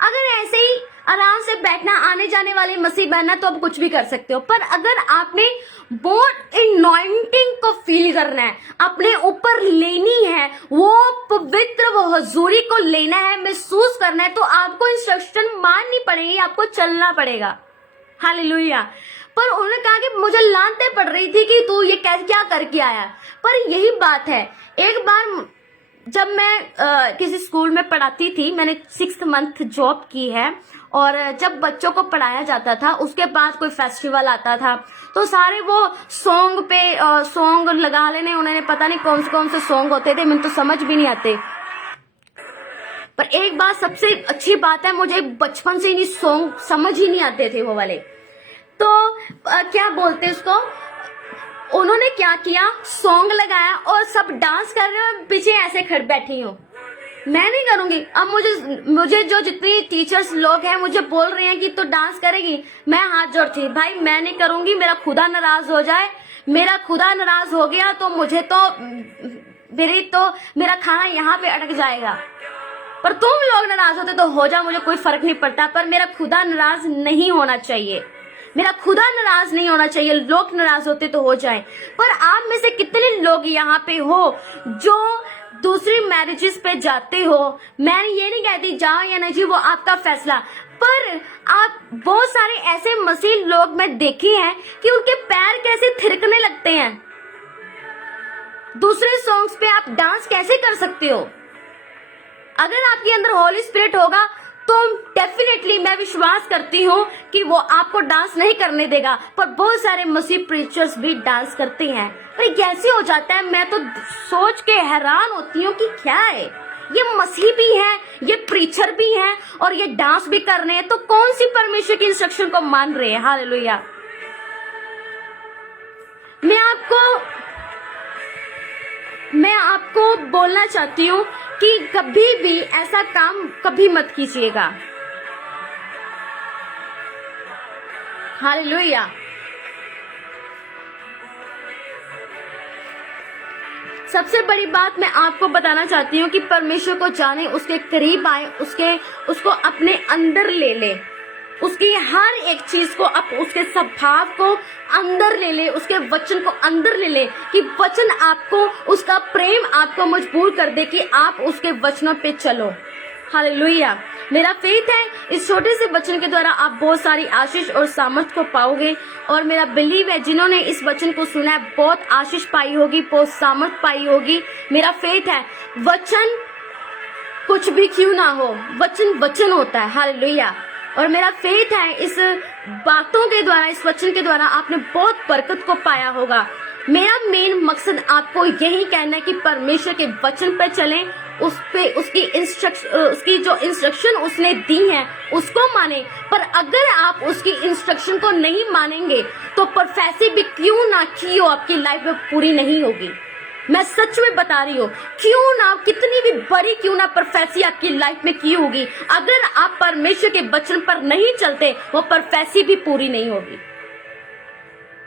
अगर ऐसे ही आराम से बैठना, आने जाने वाले मसीह बनना, तो आप कुछ भी कर सकते हो। पर अगर आपने बहुत अनॉइंटिंग को फील करना है, अपने ऊपर लेनी है, वो पवित्र, वो हजूरी को लेना है, महसूस करना है, तो आपको इंस्ट्रक्शन माननी पड़ेगी, आपको चलना पड़ेगा। हालेलुया। पर उन्होंने कहा कि मुझे लानते पड़ रही थी कि तू ये क्या करके आया। पर यही बात है, एक बार जब मैं किसी स्कूल में पढ़ाती थी, मैंने 6 मंथ जॉब की है, और जब बच्चों को पढ़ाया जाता था उसके बाद कोई फेस्टिवल आता था तो सारे वो सॉन्ग पे सॉन्ग लगा लेने, उन्होंने पता नहीं कौन से सॉन्ग होते थे, मुझे तो समझ भी नहीं आते। पर एक बात सबसे अच्छी बात है, मुझे बचपन से ही सॉन्ग समझ ही नहीं आते थे वो वाले। तो क्या बोलते उसको, उन्होंने क्या किया, सॉन्ग लगाया और सब डांस कर रहे हो, पीछे ऐसे खड़ बैठी हूँ। मैं नहीं करूंगी। अब मुझे जो जितनी टीचर्स लोग हैं मुझे बोल रहे हैं कि तो डांस करेगी, मैं हाथ जोड़ती, भाई मैं नहीं करूंगी, मेरा खुदा नाराज हो जाए, मेरा खुदा नाराज हो गया तो मुझे तो मेरा खाना यहाँ पे अटक जाएगा। पर तुम लोग नाराज होते तो हो जाओ, मुझे कोई फर्क नहीं पड़ता, पर मेरा खुदा नाराज नहीं होना चाहिए, मेरा खुदा नाराज नहीं होना चाहिए। लोग नाराज होते तो हो जाए, पर आप में से कितने लोग यहाँ पे हो जो दूसरी मैरिजेस पे जाते हो। मैं ये नहीं कहती जाओ या नहीं, वो आपका फैसला, पर आप बहुत सारे ऐसे मसीह लोग मैं देखे हैं कि उनके पैर कैसे थिरकने लगते हैं। दूसरे सॉन्ग्स पे आप डांस कैसे कर सकते हो? अगर आपके अंदर होली स्पिरिट होगा तो डेफिनेटली मैं विश्वास करती हूँ कि वो आपको डांस नहीं करने देगा। पर बहुत सारे मसीह प्रीचर्स भी डांस करते हैं, पर कैसे हो जाता है, मैं तो सोच के हैरान होती हूँ कि क्या है, ये मसीह भी है, ये प्रीचर भी है और ये डांस भी कर रहे हैं, तो कौन सी परमेश्वर की इंस्ट्रक्शन को मान रहे हैं? हालेलुया। मैं आपको बोलना चाहती हूँ कि कभी भी ऐसा काम कभी मत कीजिएगा। हालेलुया। सबसे बड़ी बात मैं आपको बताना चाहती हूँ कि परमेश्वर को जाने, उसके करीब आए, उसको अपने अंदर ले ले, उसकी हर एक चीज को, उसके स्वभाव को अंदर ले ले, उसके वचन को अंदर ले ले, कि वचन आपको, उसका प्रेम आपको मजबूर कर दे कि आप उसके वचनों पे चलो। हालेलुया। मेरा फेथ है इस छोटे से वचन के द्वारा आप बहुत सारी आशीष और सामर्थ को पाओगे, और मेरा बिलीव है जिन्होंने इस वचन को सुना है बहुत आशीष पाई होगी, बहुत सामर्थ पाई होगी। मेरा फेथ है वचन कुछ भी क्यों ना हो, वचन वचन होता है। हालेलुया। और मेरा फेथ है इस बातों के द्वारा, इस वचन के द्वारा आपने बहुत बरकत को पाया होगा। मेरा मेन मकसद आपको यही कहना है कि परमेश्वर के वचन पर चलें, उस पे उसकी जो इंस्ट्रक्शन उसने दी है उसको माने। पर अगर आप उसकी इंस्ट्रक्शन को नहीं मानेंगे तो प्रोफेसी भी क्यों ना की हो आपकी लाइफ में पूरी नहीं होगी। मैं सच में बता रही हूँ, क्यों ना, कितनी भी बड़ी क्यों ना प्रोफेसी आपकी लाइफ में की होगी, अगर आप परमेश्वर के वचन पर नहीं चलते वो प्रोफेसी भी पूरी नहीं होगी।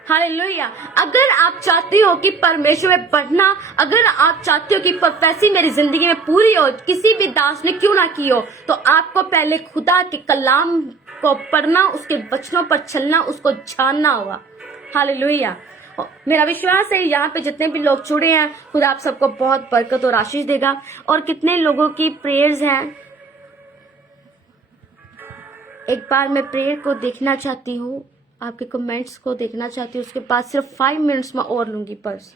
हालेलुया। अगर आप चाहते हो कि परमेश्वर में बढ़ना, अगर आप चाहते हो कि प्रोफेसी मेरी जिंदगी में पूरी हो, किसी भी दास ने क्यों ना की हो, तो आपको पहले खुदा के कलाम को पढ़ना, उसके वचनों पर चलना, उसको जानना होगा। हालेलुया। मेरा विश्वास है यहाँ पे जितने भी लोग जुड़े हैं, खुदा आप सबको बहुत बरकत और आशीष देगा। और कितने लोगों की प्रेयर्स हैं, एक बार मैं प्रेयर को देखना चाहती हूँ, आपके कमेंट्स को देखना चाहती हूँ, उसके बाद सिर्फ 5 मिनट्स में और लूंगी purse.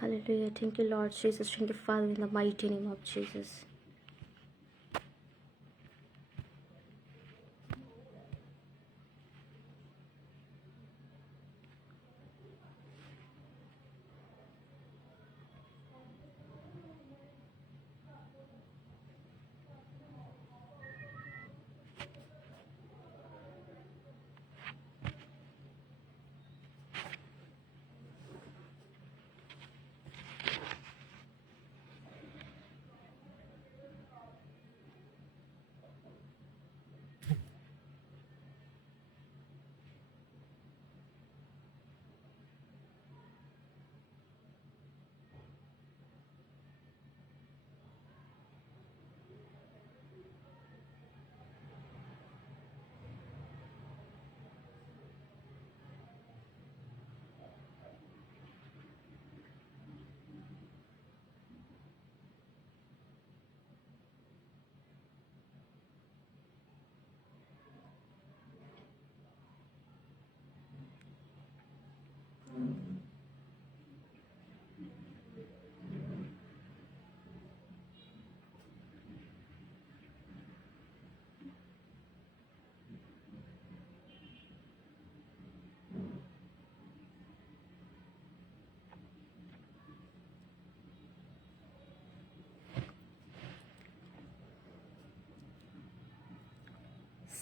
Hallelujah. Thank you, Lord Jesus. Thank you, Father, in the mighty name of Jesus.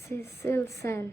Cecil Sen.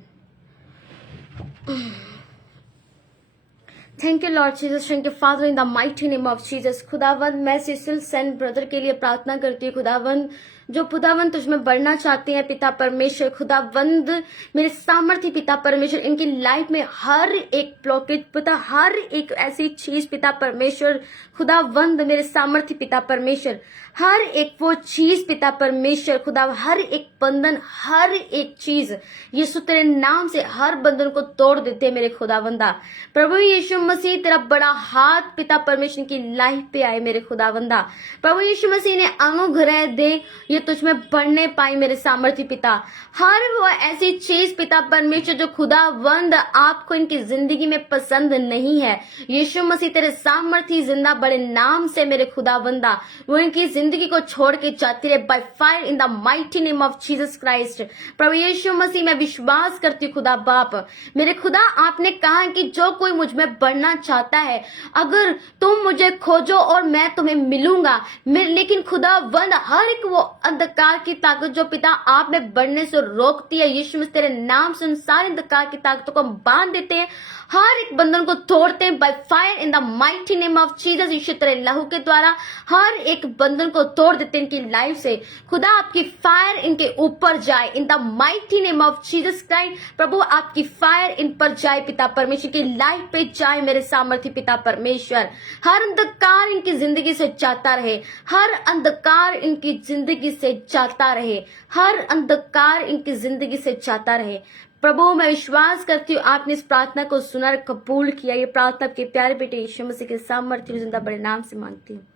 Thank you Lord Jesus, thank you father, in the mighty name of Jesus. खुदावंद मैं Cecil Sen brother के लिए प्रार्थना करती हूँ खुदावंद, जो खुदावंद तुझमें बढ़ना चाहते हैं पिता परमेश्वर। खुदावंद मेरे सामर्थ्य पिता परमेश्वर, इनकी लाइफ में हर एक ब्लॉकेज पिता, हर एक ऐसी चीज पिता परमेश्वर, खुदावंद मेरे सामर्थ्य पिता परमेश्वर, हर एक वो चीज पिता परमेश्वर, खुदा हर एक बंधन, हर एक चीज यीशु तेरे नाम से हर बंधन को तोड़ देते मेरे खुदावंदा। प्रभु यीशु मसीह तेरा बड़ा हाथ पिता परमेश्वर की लाइफ पे आए मेरे खुदावंदा। प्रभु यीशु मसीह ने अनुग्रह दे, ये तुझ में बढ़ने पाई मेरे सामर्थ्य पिता। हर वो ऐसी चीज पिता परमेश्वर जो खुदावंद आपको इनकी जिंदगी में पसंद नहीं है, यीशु मसीह तेरे सामर्थ्य जिंदा बड़े नाम से मेरे खुदावंदा वो इनकी जिंदगी को छोड़ के जाती रहे by fire in the mighty name of Jesus Christ. प्रभु यीशु मसीह मैं विश्वास करती हूँ खुदा बाप, मेरे खुदा आपने कहा कि जो कोई मुझ में बढ़ना चाहता है, अगर तुम मुझे खोजो और मैं तुम्हें मिलूंगा। लेकिन खुदा वंद हर एक वो अंधकार की ताकत जो पिता आप में बढ़ने से रोकती है, यीशु मसीह तेरे नाम से उन सारे अंधकार की ताकतों को बांध देते हैं, हर एक बंधन को तोड़ते हैं by fire in the mighty name of Jesus. Yeshu तेरे लहू के द्वारा हर एक बंधन को तोड़ देते हैं इनकी लाइफ से। खुदा आपकी फायर इनके ऊपर जाए in the mighty name of Jesus Christ. प्रभु आपकी फायर इन पर जाए पिता परमेश्वर की लाइफ पे जाए मेरे सामर्थ्य पिता परमेश्वर। हर अंधकार इनकी जिंदगी से जाता रहे, हर अंधकार इनकी जिंदगी से जाता रहे, हर अंधकार इनकी जिंदगी से जाता रहे। प्रभु मैं विश्वास करती हूँ आपने इस प्रार्थना को सुना और कबूल किया। ये प्रार्थना आपके प्यारे बेटे यीशु मसीह के सामर्थ्य जिंदा बड़े नाम से मांगती हूँ,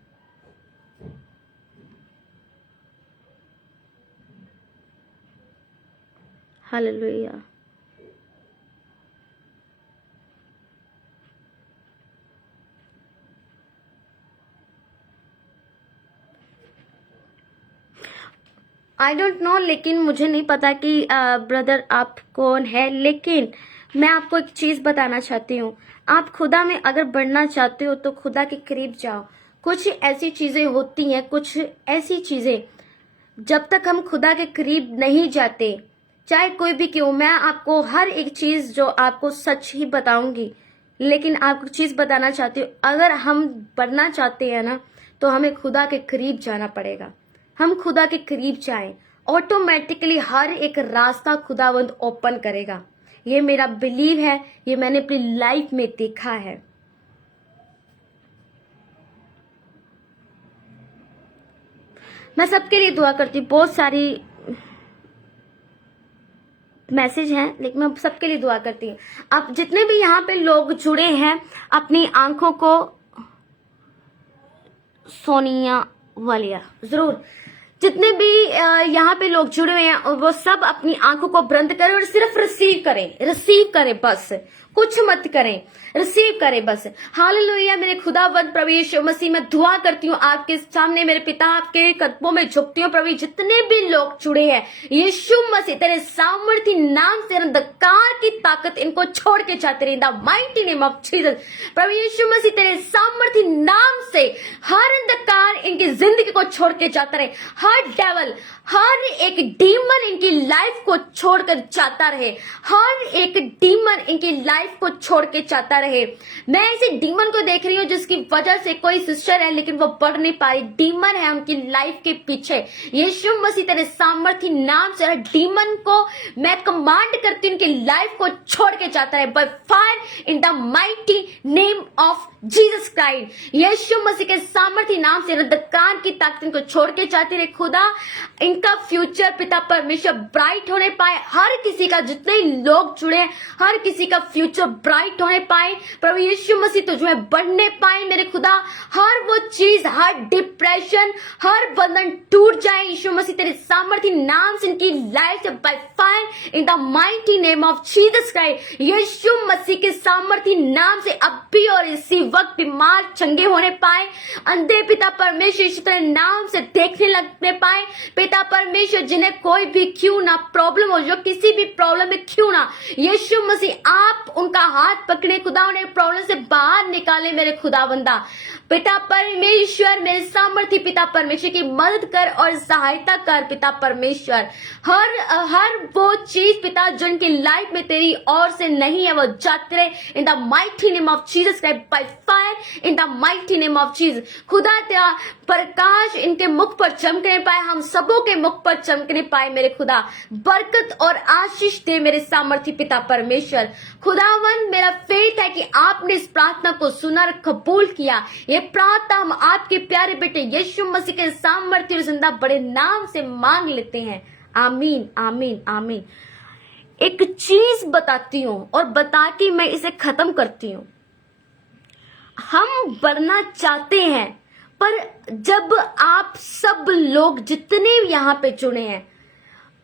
हालेलुया। आई डोंट नो, लेकिन मुझे नहीं पता कि ब्रदर आप कौन है, लेकिन मैं आपको एक चीज बताना चाहती हूँ। आप खुदा में अगर बढ़ना चाहते हो तो खुदा के करीब जाओ। कुछ ऐसी चीजें होती हैं, कुछ ऐसी चीजें जब तक हम खुदा के करीब नहीं जाते, चाहे कोई भी क्यों, मैं आपको हर एक चीज जो आपको सच ही बताऊंगी, लेकिन आपको चीज बताना चाहती हूँ। अगर हम बढ़ना चाहते हैं ना, तो हमें खुदा के करीब जाना पड़ेगा। हम खुदा के करीब जाएं, ऑटोमेटिकली हर एक रास्ता खुदावंद ओपन करेगा। ये मेरा बिलीव है, ये मैंने अपनी लाइफ में देखा है। मैं सबके लिए दुआ करती हूँ। बहुत सारी मैसेज हैं, लेकिन मैं सबके लिए दुआ करती हूँ। अब जितने भी यहाँ पे लोग जुड़े हैं, अपनी आंखों को, सोनिया वालिया जरूर, जितने भी यहाँ पे लोग जुड़े हुए हैं वो सब अपनी आंखों को बंद करें और सिर्फ रिसीव करें बस, कुछ मत करें, रिसीव करें बस। हालेलुया। मेरे खुदावंद प्रभु यीशु मसीह मैं दुआ करती हूँ आपके सामने, मेरे पिता आपके कदमों में झुकती हूँ। प्रभु जितने भी लोग जुड़े हैं, यीशु मसीह तेरे सामर्थ्य नाम से अंधकार की ताकत इनको छोड़ के जाते रहे in the mighty name of Jesus. प्रभु यीशु मसीह तेरे सामर्थ्य नाम से हर अंधकार इनकी जिंदगी को छोड़ के जाता रहे, हर डेवल, हर एक डीमन इनकी लाइफ को छोड़कर जाता रहे, हर एक डीमन इनकी लाइफ को छोड़ के जाता रहे। मैं इसी डीमन को देख रही हूँ जिसकी वजह से कोई सिस्टर है लेकिन वो बढ़ नहीं पा रही, डीमन है उनकी लाइफ के पीछे। यीशु मसीह तेरे सामर्थ्य नाम से हर डीमन को मैं कमांड करती हूँ उनकी लाइफ को छोड़ के जाता है by fire in the mighty name of Jesus Christ. Yeshu Masih के सामर्थ्य नाम से अंधकार की ताकत इनको छोड़ के जाती रहे। खुदा इनका फ्यूचर पिता परमेश्वर ब्राइट होने पाए, हर किसी का, जितने लोग जुड़े हर किसी का फ्यूचर ब्राइट होने पाए। प्रभु यीशु मसीह तुझमें बढ़ने पाए मेरे खुदा, हर वो चीज, हर डिप्रेशन, हर बंधन टूट जाए यीशु मसीह तेरे सामर्थ्य नाम से इनकी लाइफ से by fire in the mighty name of Jesus Christ. Yeshu Masih के सामर्थ्य नाम से अब भी और इसी वक्त बीमार चंगे होने पाए, अंधे पिता परमेश्वर यीशु तेरे नाम से देखने लगने पाए। पिता परमेश्वर जिन्हें कोई भी क्यों ना प्रॉब्लम हो, जो किसी भी प्रॉब्लम में क्यों ना, यीशु मसीह आप उनका हाथ पकड़े खुदा, उन्हें प्रॉब्लम से बाहर निकाले मेरे खुदावंदा। पिता परमेश्वर मेरे सामर्थ्य पिता परमेश्वर की मदद कर और सहायता कर पिता परमेश्वर। हर वो चीज पिता जो इनकी लाइफ में तेरी ओर से नहीं है वो जाते रहे in the mighty name of Jesus Christ, bye fire in the mighty name of Jesus. खुदा तेरा प्रकाश इनके मुख पर चमकने पाए, हम सबों के मुख पर चमकने पाए मेरे खुदा। बरकत और आशीष दे मेरे सामर्थ्य पिता परमेश्वर। खुदावन मेरा फेथ है कि आपने इस प्रार्थना को सुना और कबूल किया। ये प्रार्थना हम आपके प्यारे बेटे यीशु मसीह के सामर्थ्य और जिंदा बड़े नाम से मांग लेते हैं। आमीन आमीन आमीन। एक चीज बताती हूँ और बता के मैं इसे खत्म करती हूँ। हम बढ़ना चाहते हैं, पर जब आप सब लोग जितने यहाँ पे जुड़े हैं,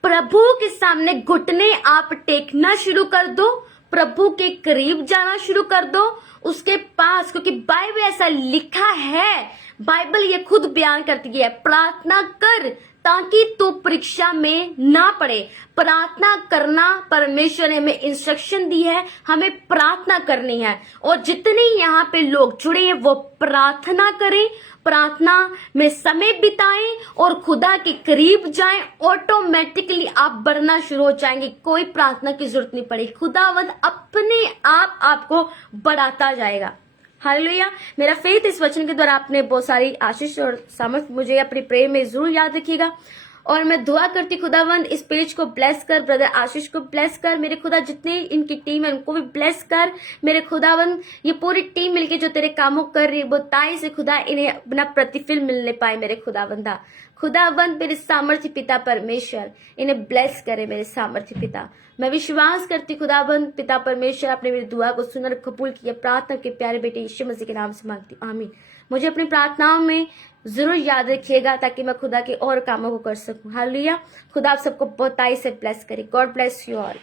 प्रभु के सामने घुटने आप टेकना शुरू कर दो, प्रभु के करीब जाना शुरू कर दो उसके पास, क्योंकि बाइबल ऐसा लिखा है, बाइबल ये खुद बयान करती है, प्रार्थना कर ताकि तू परीक्षा में ना पड़े। प्रार्थना करना परमेश्वर ने हमें इंस्ट्रक्शन दी है, हमें प्रार्थना करनी है। और जितने यहाँ पे लोग जुड़े हैं वो प्रार्थना करें, प्रार्थना में समय बिताएं और खुदा के करीब जाएं। ऑटोमेटिकली आप बढ़ना शुरू हो जाएंगे, कोई प्रार्थना की जरूरत नहीं पड़ेगी। खुदावंद अपने आप आपको बढ़ाता जाएगा। हालेलुया। मेरा फेथ इस वचन के द्वारा आपने बहुत सारी आशीष और सामर्थ्य मुझे अपने प्रेम में जरूर याद रखिएगा। और मैं दुआ करती खुदावंद इस पेज को ब्लेस कर, ब्रदर आशीष को ब्लेस कर मेरे खुदा, जितने इनकी टीम है उनको भी ब्लेस कर मेरे खुदावंद। ये पूरी टीम मिलके जो तेरे कामों कर रही है वो ताई से खुदा इन्हें अपना प्रतिफल मिलने पाए मेरे खुदावंदा। खुदावंद मेरे सामर्थ्य पिता परमेश्वर इन्हें ब्लेस करे मेरे सामर्थ्य पिता। मैं विश्वास करती खुदावंद पिता परमेश्वर आपने मेरी दुआ को सुनकर कबूल किया। प्रार्थना के प्यारे बेटे यीशु मसीह के नाम से मांगती हूँ, आमीन। मुझे अपनी प्रार्थनाओं में जरूर याद रखिएगा ताकि मैं खुदा के और कामों को कर सकूं। हालेलुया। खुदा आप सबको बहुताई से ब्लेस करे। God bless you all.